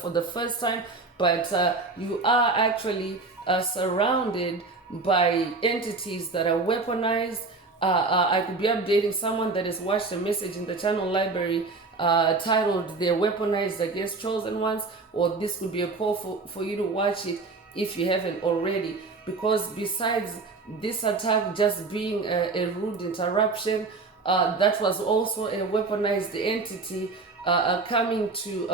for the first time, but you are actually surrounded by entities that are weaponized. I could be updating someone that has watched a message in the channel library titled "They're Weaponized Against Chosen Ones," or this could be a call for you to watch it if you haven't already. Because besides this attack just being a rude interruption, that was also a weaponized entity coming to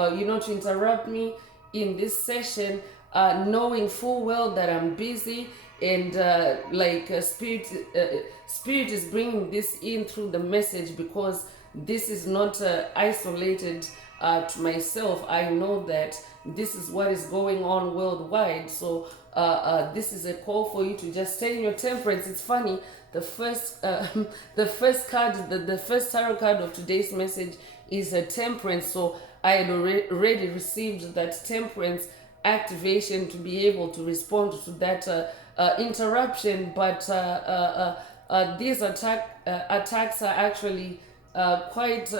interrupt me in this session, knowing full well that I'm busy. And spirit is bringing this in through the message, because this is not isolated to myself. I know that this is what is going on worldwide. So this is a call for you to just stay in your temperance. It's funny, the first card, the first tarot card of today's message is a temperance. So I had already received that temperance activation to be able to respond to that interruption. But these attacks are actually quite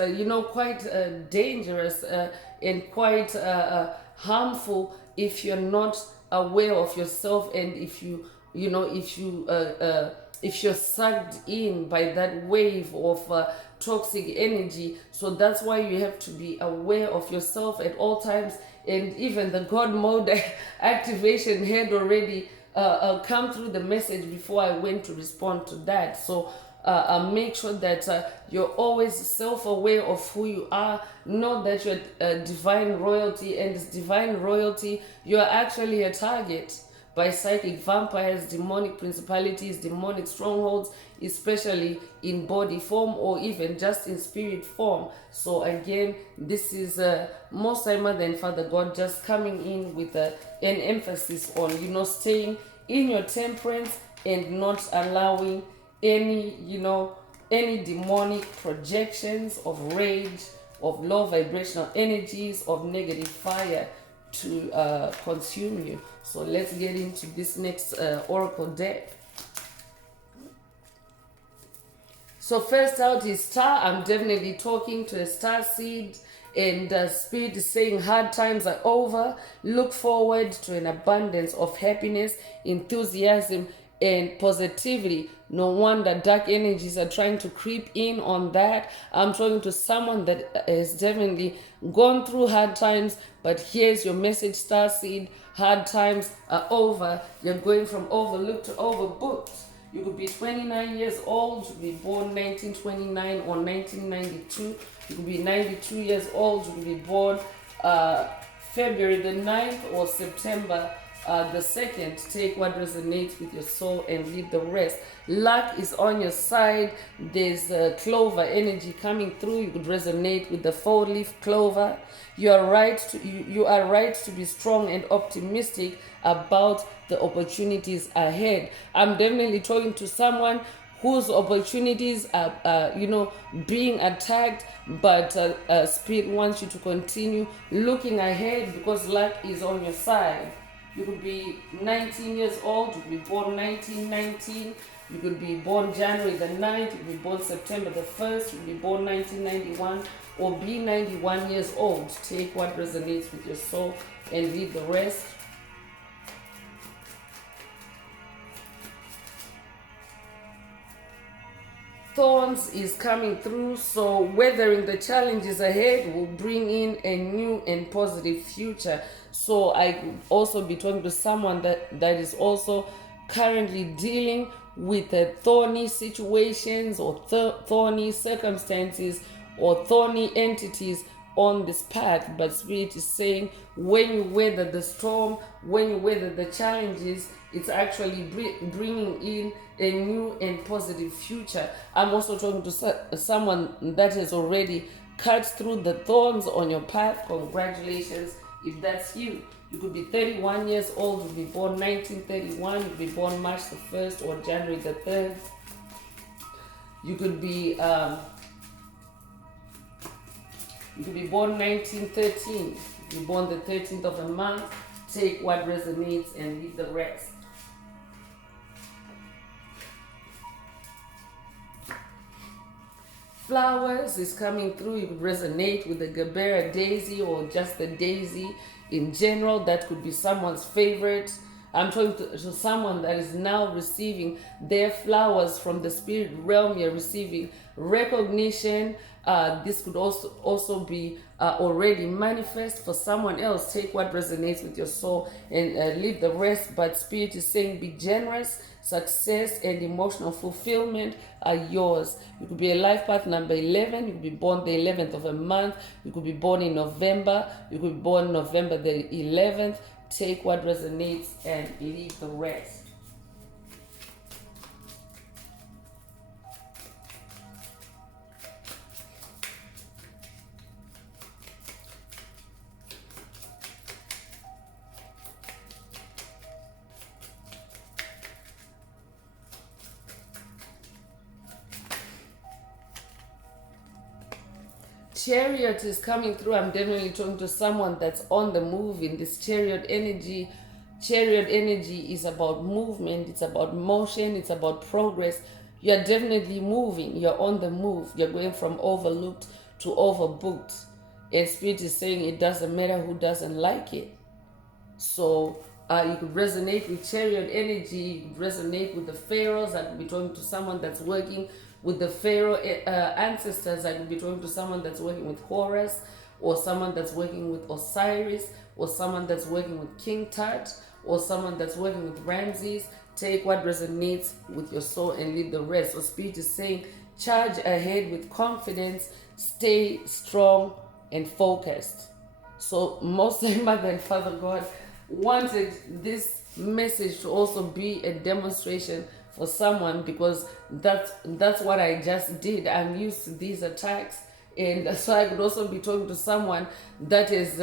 dangerous and quite harmful if you're not aware of yourself, and if if you're sucked in by that wave of toxic energy. So that's why you have to be aware of yourself at all times. And even the God mode activation had already come through the message before I went to respond to that. So make sure that you're always self-aware of who you are. Know that you're divine royalty, and this divine royalty, you're actually a target by psychic vampires, demonic principalities, demonic strongholds, especially in body form or even just in spirit form. So again, this is Most High Mother and Father God just coming in with an emphasis on, staying in your temperance and not allowing any demonic projections of rage, of low vibrational energies, of negative fire to consume you. So let's get into this next oracle deck. So first out is Star. I'm definitely talking to a star seed, and Spirit is saying hard times are over. Look forward to an abundance of happiness, enthusiasm, and positivity. No wonder dark energies are trying to creep in on that. I'm talking to someone that has definitely gone through hard times, but here's your message, star seed. Hard times are over. You're going from overlooked to overbooked. You could be 29 years old, you could be born 1929 or 1992. You could be 92 years old, you could be born February the 9th or September the 2nd. Take what resonates with your soul and leave the rest. Luck is on your side. There's clover energy coming through. You could resonate with the 4-leaf clover. You are right to be strong and optimistic about the opportunities ahead. I'm definitely talking to someone whose opportunities are being attacked, but Spirit wants you to continue looking ahead because luck is on your side. You could be 19 years old, you could be born 1919, you could be born January the 9th, you could be born September the 1st, you could be born 1991, or be 91 years old. Take what resonates with your soul and leave the rest. Thorns is coming through, so weathering the challenges ahead will bring in a new and positive future. So I could also be talking to someone that is also currently dealing with thorny situations or thorny circumstances or thorny entities on this path. But Spirit is saying when you weather the storm, when you weather the challenges, it's actually bringing in a new and positive future. I'm also talking to someone that has already cut through the thorns on your path. Congratulations if that's you. You could be 31 years old, you could be born 1931, you could be born March the 1st or January the 3rd. You could be born 1913, you could be born the 13th of the month. Take what resonates and leave the rest. Flowers is coming through. You could resonate with the Gabera daisy or just the daisy in general. That could be someone's favorite. I'm talking to someone that is now receiving their flowers from the spirit realm. You're receiving recognition. This could also be already manifest for someone else. Take what resonates with your soul and leave the rest. But Spirit is saying be generous. Success and emotional fulfillment are yours. You could be a life path number 11. You could be born the 11th of a month. You could be born in November. You could be born November the 11th. Take what resonates and leave the rest. Chariot is coming through. I'm definitely talking to someone that's on the move in this chariot energy. Chariot energy is about movement, it's about motion, it's about progress. You're definitely moving, you're on the move. You're going from overlooked to overbooked. And Spirit is saying it doesn't matter who doesn't like it. So You could resonate with chariot energy. You could resonate with the pharaohs. I could be talking to someone that's working with the pharaoh ancestors. I could be talking to someone that's working with Horus, or someone that's working with Osiris, or someone that's working with King Tut, or someone that's working with Ramses. Take what resonates with your soul and leave the rest. So Spirit is saying, charge ahead with confidence, stay strong and focused. So most High Mother and Father God wanted this message to also be a demonstration for someone, because that's what I just did. I'm used to these attacks, and so I could also be talking to someone that is,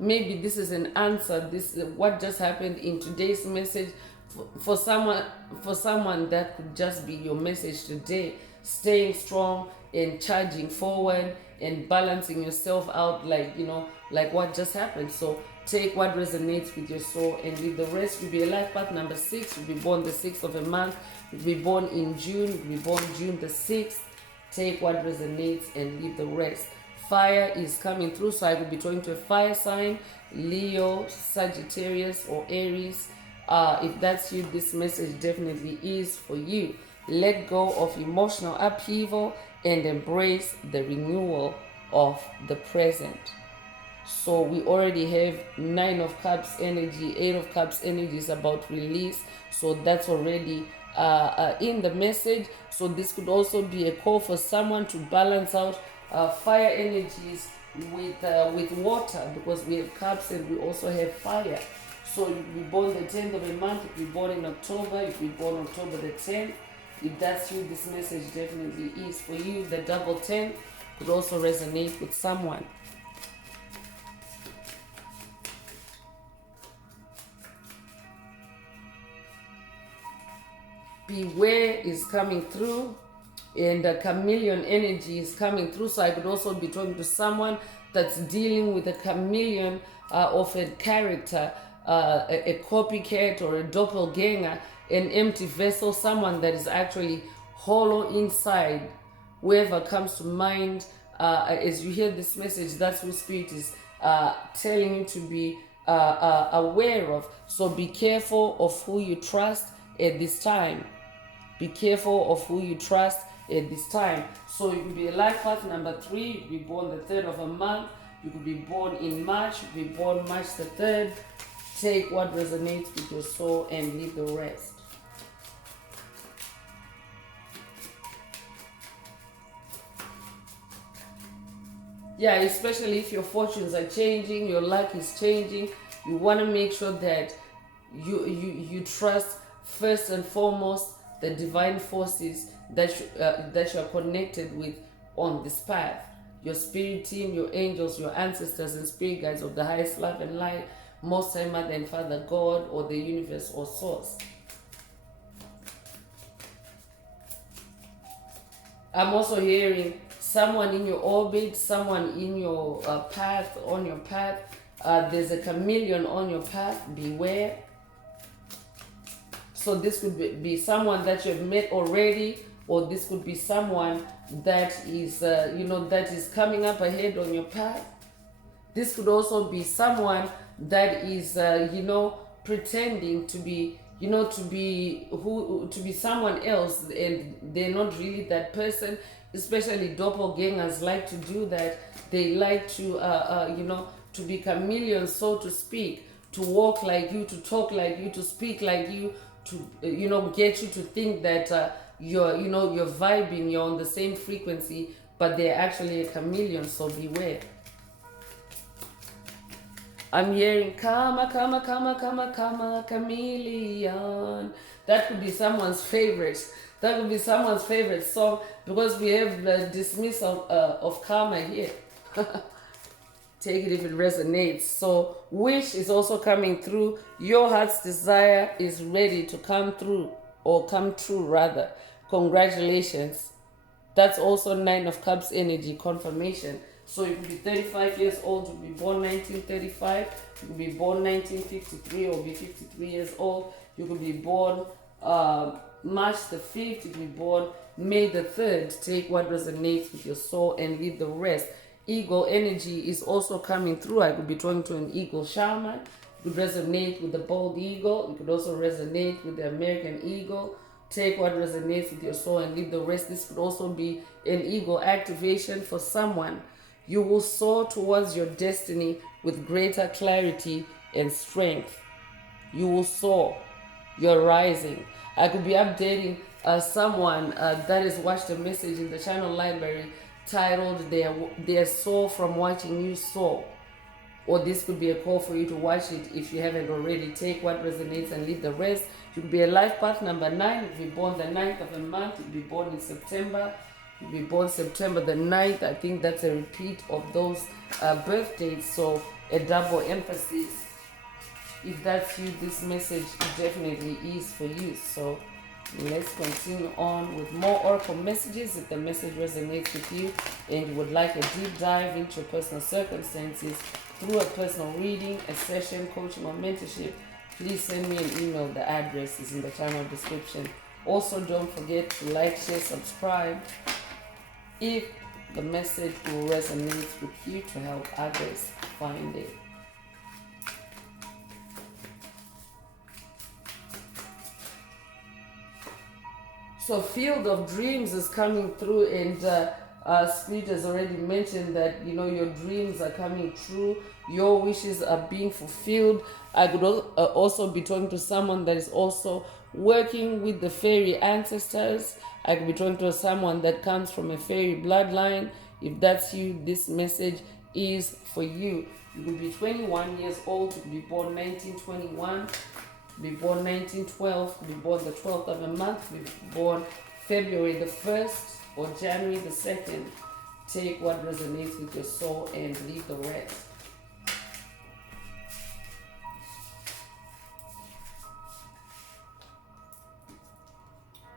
maybe this is an answer. This what just happened in today's message for someone that could just be your message today. Staying strong and charging forward and balancing yourself out, like what just happened. So take what resonates with your soul and leave the rest. You'll be a life path number 6. You'll be born the 6th of a month. You'll be born in June. You'll be born June the 6th. Take what resonates and leave the rest. Fire is coming through, so I will be talking to a fire sign, Leo, Sagittarius, or Aries. If that's you, this message definitely is for you. Let go of emotional upheaval and embrace the renewal of the present. So we already have 9 of Cups energy. 8 of Cups energy is about release. So that's already in the message. So this could also be a call for someone to balance out fire energies with water, because we have Cups and we also have fire. So you'll be born the 10th of a month. You'll be born in October. You'll be born October the 10th. If that's you, this message definitely is for you. The double 10 could also resonate with someone. Beware is coming through, and the chameleon energy is coming through. So I could also be talking to someone that's dealing with a chameleon of a character, a copycat or a doppelganger, an empty vessel, someone that is actually hollow inside. Whoever comes to mind as you hear this message, that's who Spirit is telling you to be aware of. So be careful of who you trust at this time. Be careful of who you trust at this time. So you could be a life path number 3. You could be born the 3rd of a month. You could be born in March. You could be born March the 3rd. Take what resonates with your soul and leave the rest. Yeah, especially if your fortunes are changing, your luck is changing, you want to make sure that you trust first and foremost the divine forces that you are connected with on this path. Your spirit team, your angels, your ancestors and spirit guides of the highest love and light, Most High Mother and Father God, or the universe or source. I'm also hearing someone in your orbit, someone in your path, on your path. There's a chameleon on your path. Beware. So this could be someone that you have met already, or this could be someone that is, that is coming up ahead on your path. This could also be someone that is, pretending to be, to be someone else, and they're not really that person. Especially doppelgangers like to do that. They like to, to be chameleons, so to speak, to walk like you, to talk like you, to speak like you, to, get you to think that you're vibing, you're on the same frequency, but they're actually a chameleon. So beware. I'm hearing karma, chameleon. That could be someone's favorite. That could be someone's favorite song, because we have the dismissal of karma here. Take it if it resonates. So wish is also coming through. Your heart's desire is ready to come through, or come true rather. Congratulations. That's also 9 of Cups energy confirmation. So you could be 35 years old, you could be born 1935, you could be born 1953, or be 53 years old. You could be born March the 5th, you could be born May the 3rd. Take what resonates with your soul and leave the rest. Eagle energy is also coming through. I could be talking to an eagle shaman, could resonate with the bald eagle. It could also resonate with the American eagle. Take what resonates with your soul and leave the rest. This could also be an ego activation for someone. You will soar towards your destiny with greater clarity and strength. You will soar. You're rising. I could be updating someone that has watched a message in the channel library titled their soul from watching you soar. Or this could be a call for you to watch it if you haven't already. Take what resonates and leave the rest. You could be a life path number 9. If you're born the 9th of a month, you'll be born in September. You'll be born September the 9th. I think that's a repeat of those birth dates. So a double emphasis. If that's you, this message definitely is for you. So let's continue on with more oracle messages. If the message resonates with you and you would like a deep dive into your personal circumstances through a personal reading, a session, coaching, or mentorship, please send me an email. The address is in the channel description. Also, don't forget to like, share, subscribe if the message will resonate with you to help others find it. So field of dreams is coming through, and Spirit has already mentioned that, your dreams are coming true. Your wishes are being fulfilled. I could also be talking to someone that is also working with the fairy ancestors. I could be talking to someone that comes from a fairy bloodline. If that's you, this message is for you. You could be 21 years old. You could be born 1921. Be born 1912, be born the 12th of a month, be born February the 1st or January the 2nd. Take what resonates with your soul and leave the rest.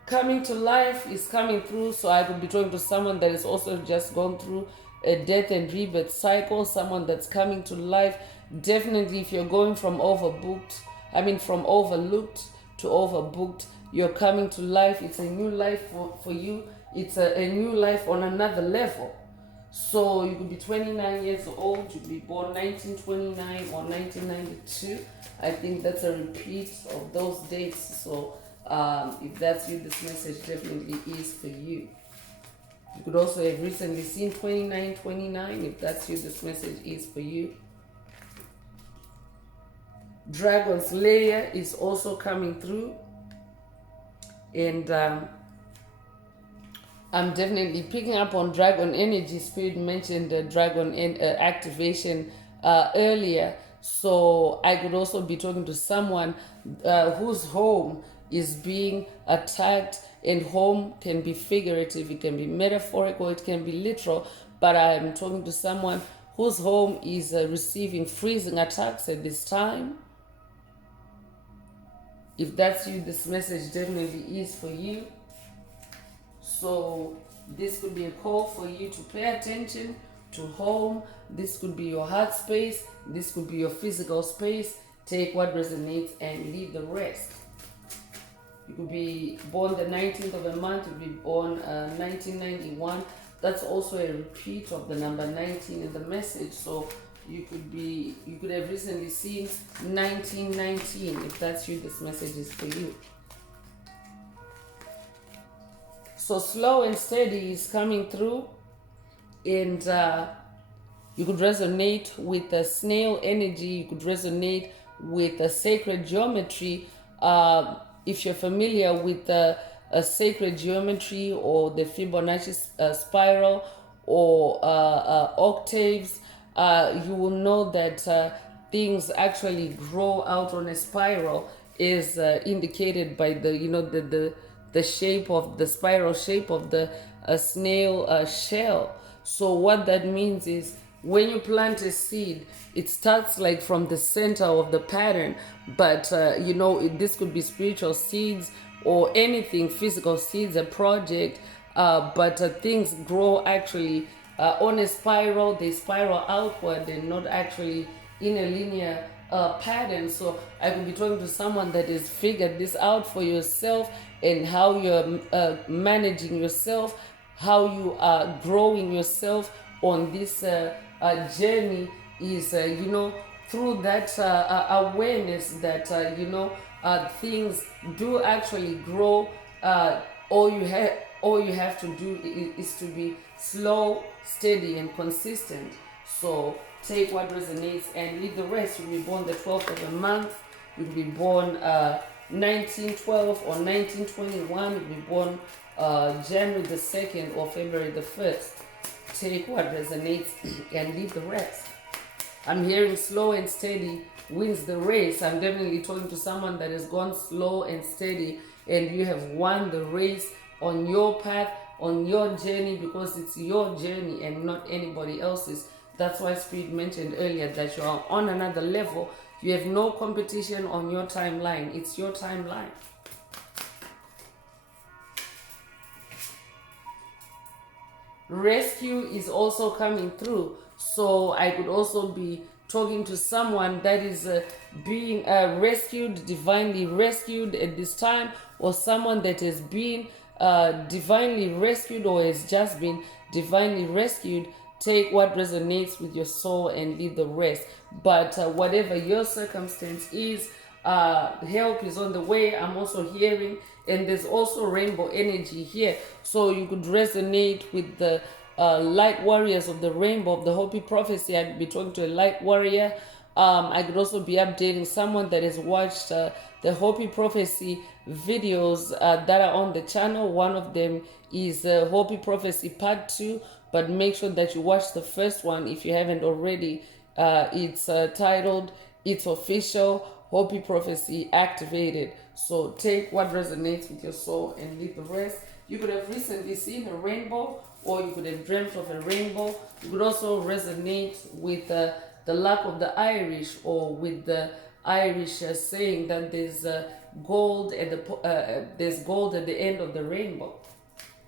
Coming to life is coming through, so I could be talking to someone that is also just gone through a death and rebirth cycle, someone that's coming to life. Definitely, if you're going from overlooked to overbooked, you're coming to life. It's a new life for you. It's a new life on another level. So you could be 29 years old, you could be born 1929 or 1992. I think that's a repeat of those dates. So if that's you, this message definitely is for you. You could also have recently seen 2929. If that's you, this message is for you. Dragon Slayer is also coming through, and I'm definitely picking up on dragon energy. Spirit mentioned the dragon activation earlier, so I could also be talking to someone whose home is being attacked, and home can be figurative, it can be metaphorical, it can be literal, but I'm talking to someone whose home is receiving freezing attacks at this time. If that's you, this message definitely is for you. So this could be a call for you to pay attention to home. This could be your heart space. This could be your physical space. Take what resonates and leave the rest. You could be born the 19th of a month. You could be born 1991. That's also a repeat of the number 19 in the message. So you could have recently seen 1919. If that's you, this message is for you. So slow and steady is coming through, and you could resonate with the snail energy. You could resonate with the sacred geometry. If you're familiar with the sacred geometry or the Fibonacci spiral or octaves, you will know that things actually grow out on a spiral is indicated by the shape of the spiral shape of the snail shell. So what that means is when you plant a seed, it starts like from the center of the pattern, but this could be spiritual seeds or anything, physical seeds, a project, but things grow actually on a spiral. They spiral outward and not actually in a linear pattern. So I could be talking to someone that has figured this out for yourself and how you're managing yourself, how you are growing yourself on this journey is, through that awareness that things do actually grow. All you have to do is to be slow, steady, and consistent. So take what resonates and leave the rest. You'll be born the 12th of the month. You'll be born 1912 or 1921. You'll be born January the 2nd or February the 1st. Take what resonates and leave the rest. I'm hearing slow and steady wins the race. I'm definitely talking to someone that has gone slow and steady, and you have won the race on your path, on your journey, because it's your journey and not anybody else's. That's why Spirit mentioned earlier that you are on another level. You have no competition on your timeline. It's your timeline. Rescue is also coming through. So I could also be talking to someone that is being rescued, divinely rescued at this time, or someone that has been divinely rescued or has just been divinely rescued. Take what resonates with your soul and leave the rest. But whatever your circumstance is, help is on the way. I'm also hearing, and there's also rainbow energy here. So you could resonate with the light warriors of the rainbow of the Hopi prophecy. I'd be talking to a light warrior. I could also be updating someone that has watched the Hopi prophecy videos that are on the channel. One of them is Hopi prophecy part 2, but make sure that you watch the first one if you haven't already. It's titled It's Official, Hopi Prophecy Activated. So take what resonates with your soul and leave the rest. You could have recently seen a rainbow, or you could have dreamt of a rainbow. You could also resonate with the luck of the Irish, or with the Irish saying that there's gold at there's gold at the end of the rainbow.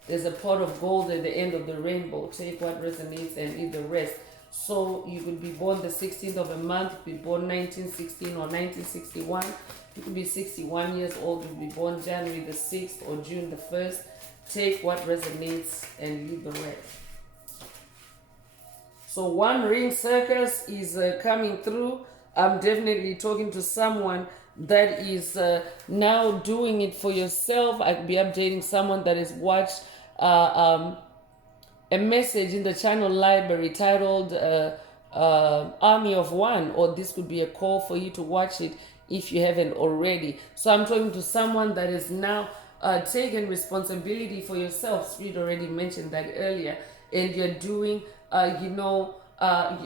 There's a pot of gold at the end of the rainbow. Take what resonates and leave the rest. So you could be born the 16th of a month, be born 1916 or 1961. You could be 61 years old, you'll be born January the 6th or June the 1st. Take what resonates and leave the rest. So One Ring Circus is coming through. I'm definitely talking to someone that is now doing it for yourself. I could be updating someone that has watched a message in the channel library titled Army of One, or this could be a call for you to watch it if you haven't already. So I'm talking to someone that is now taken responsibility for yourself. Spirit already mentioned that earlier, and you're doing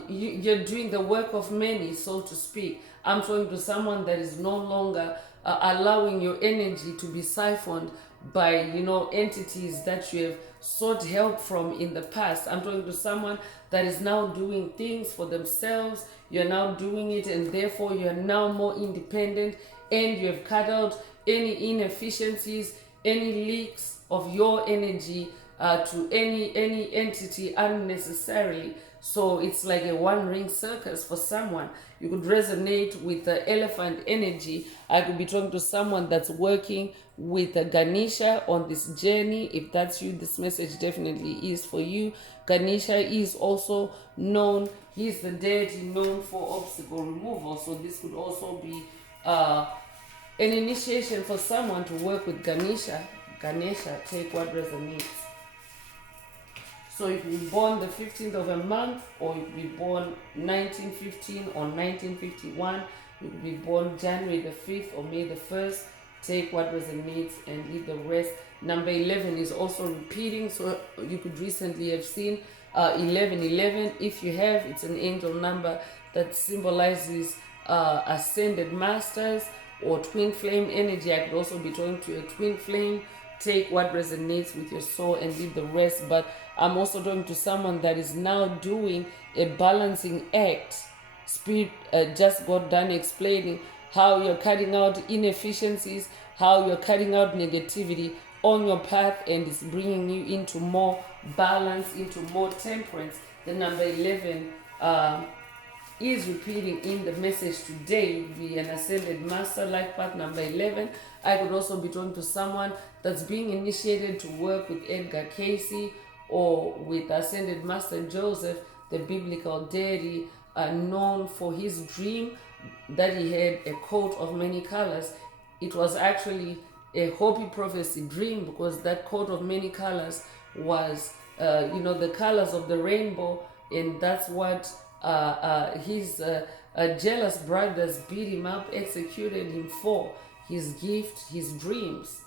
you're doing the work of many, so to speak. I'm talking to someone that is no longer allowing your energy to be siphoned by entities that you have sought help from in the past. I'm talking to someone that is now doing things for themselves. You're now doing it, and therefore you're now more independent, and you have cut out any inefficiencies, any leaks of your energy to any entity unnecessarily. So it's like a one ring circus for someone. You could resonate with the elephant energy. I could be talking to someone that's working with Ganesha on this journey. If that's you, this message definitely is for you. Ganesha is also known, he's the deity known for obstacle removal. So this could also be an initiation for someone to work with Ganesha. Ganesha, take what resonates. So you could be born the 15th of a month, or you could be born 1915 or 1951. You could be born January the 5th or May the 1st. Take what resonates and leave the rest. Number 11 is also repeating, so you could recently have seen 1111. If you have, it's an angel number that symbolizes ascended masters or twin flame energy. I could also be talking to a twin flame. Take what resonates with your soul and leave the rest. But I'm also talking to someone that is now doing a balancing act. Spirit just got done explaining how you're cutting out inefficiencies, how you're cutting out negativity on your path, and it's bringing you into more balance, into more temperance. The number 11 is repeating in the message today. Will be an ascended master, life path number 11. I could also be talking to someone that's being initiated to work with Edgar Casey or with ascended master Joseph, the biblical deity. known for his dream that he had a coat of many colors. It was actually a Hopi prophecy dream, because that coat of many colors was, the colors of the rainbow, and that's what his jealous brothers beat him up, executed him for his gift, his dreams.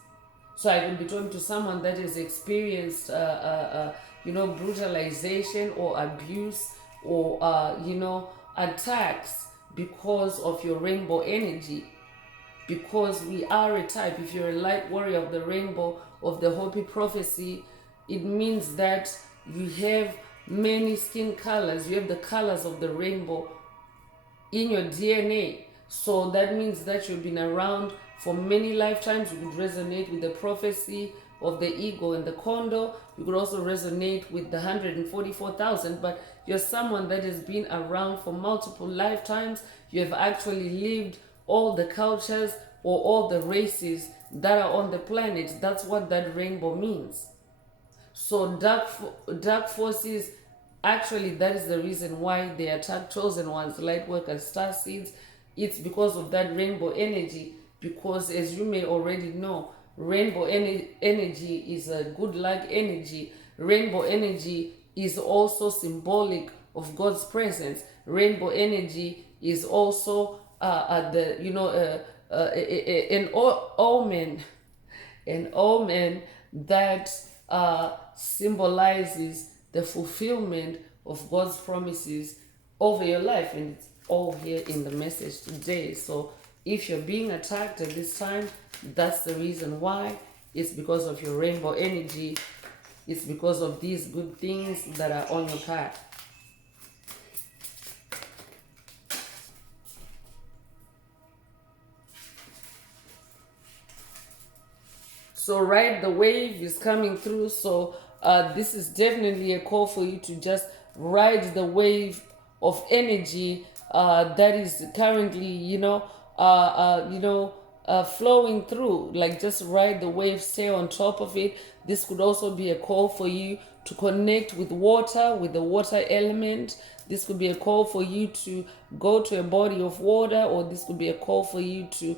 So I will be talking to someone that has experienced, brutalization or abuse or, attacks because of your rainbow energy. Because we are a type. If you're a light warrior of the rainbow, of the Hopi prophecy, it means that you have many skin colors. You have the colors of the rainbow in your DNA. So that means that you've been around for many lifetimes. You could resonate with the prophecy of the eagle and the condor. You could also resonate with the 144,000, but you're someone that has been around for multiple lifetimes. You have actually lived all the cultures or all the races that are on the planet. That's what that rainbow means. So dark forces, actually, that is the reason why they attack chosen ones, light workers, star seeds. It's because of that rainbow energy. Because as you may already know, rainbow energy is a good luck energy. Rainbow energy is also symbolic of God's presence. Rainbow energy is also an omen that symbolizes the fulfillment of God's promises over your life, and it's all here in the message today. So if you're being attacked at this time, that's the reason why. It's because of your rainbow energy. It's because of these good things that are on your path. So ride the wave is coming through. So this is definitely a call for you to just ride the wave of energy that is currently, flowing through. Like, just ride the wave, stay on top of it. This could also be a call for you to connect with water, with the water element. This could be a call for you to go to a body of water, or this could be a call for you to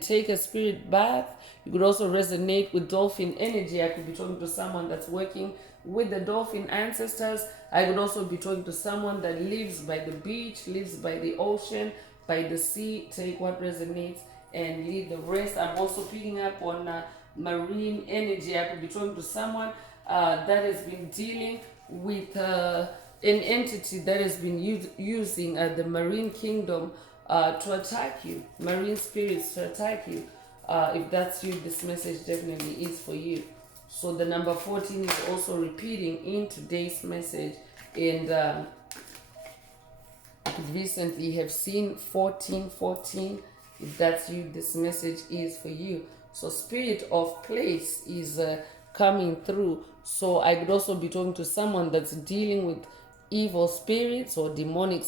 take a spirit bath. You could also resonate with dolphin energy. I could be talking to someone that's working with the dolphin ancestors. I could also be talking to someone that lives by the beach, lives by the ocean, by the sea. Take what resonates and leave the rest. I'm also picking up on marine energy. I could be talking to someone that has been dealing with an entity that has been using the marine kingdom to attack you, marine spirits to attack you. If that's you, this message definitely is for you. So the number 14 is also repeating in today's message, and recently have seen 1414. If that's you, this message is for you. So spirit of place is coming through. So I could also be talking to someone that's dealing with evil spirits or demonic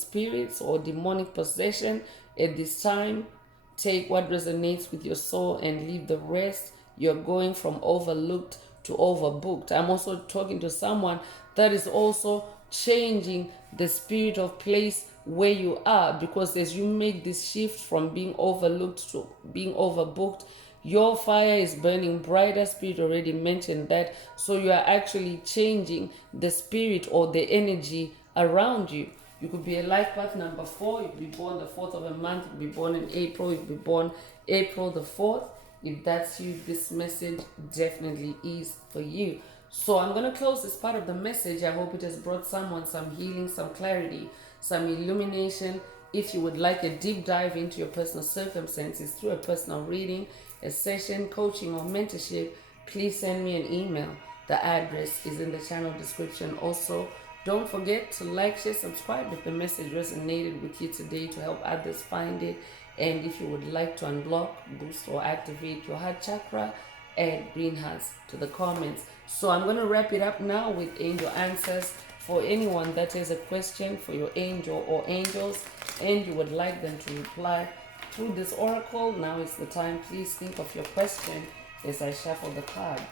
possession at this time. Take what resonates with your soul and leave the rest. You're going from overlooked to overbooked. I'm also talking to someone that is also changing the spirit of place where you are, because as you make this shift from being overlooked to being overbooked, your fire is burning brighter. Spirit already mentioned that. So you are actually changing the spirit or the energy around you. You could be a life path number 4. You could be born the 4th of a month. You could be born in April. You could be born April the 4th. If that's you, this message definitely is for you. So I'm going to close this part of the message. I hope it has brought someone some healing, some clarity, some illumination. If you would like a deep dive into your personal circumstances through a personal reading, a session, coaching, or mentorship, please send me an email. The address is in the channel description. Also, don't forget to like, share, subscribe if the message resonated with you today, to help others find it. And if you would like to unblock, boost, or activate your heart chakra, add green hearts to the comments. So I'm going to wrap it up now with angel answers. For anyone that has a question for your angel or angels and you would like them to reply through this oracle, now is the time. Please think of your question as I shuffle the cards.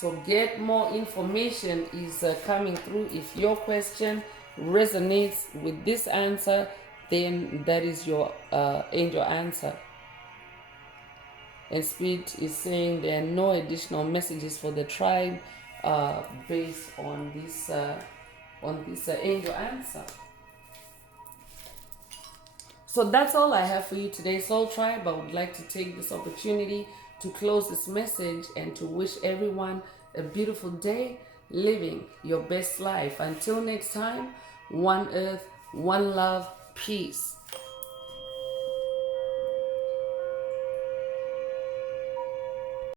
So get more information is coming through. If your question resonates with this answer, then that is your angel answer. And Spirit is saying there are no additional messages for the tribe based on this angel answer. So that's all I have for you today, Soul Tribe. I would like to take this opportunity to close this message and to wish everyone a beautiful day, living your best life. Until next time, one earth, one love, peace.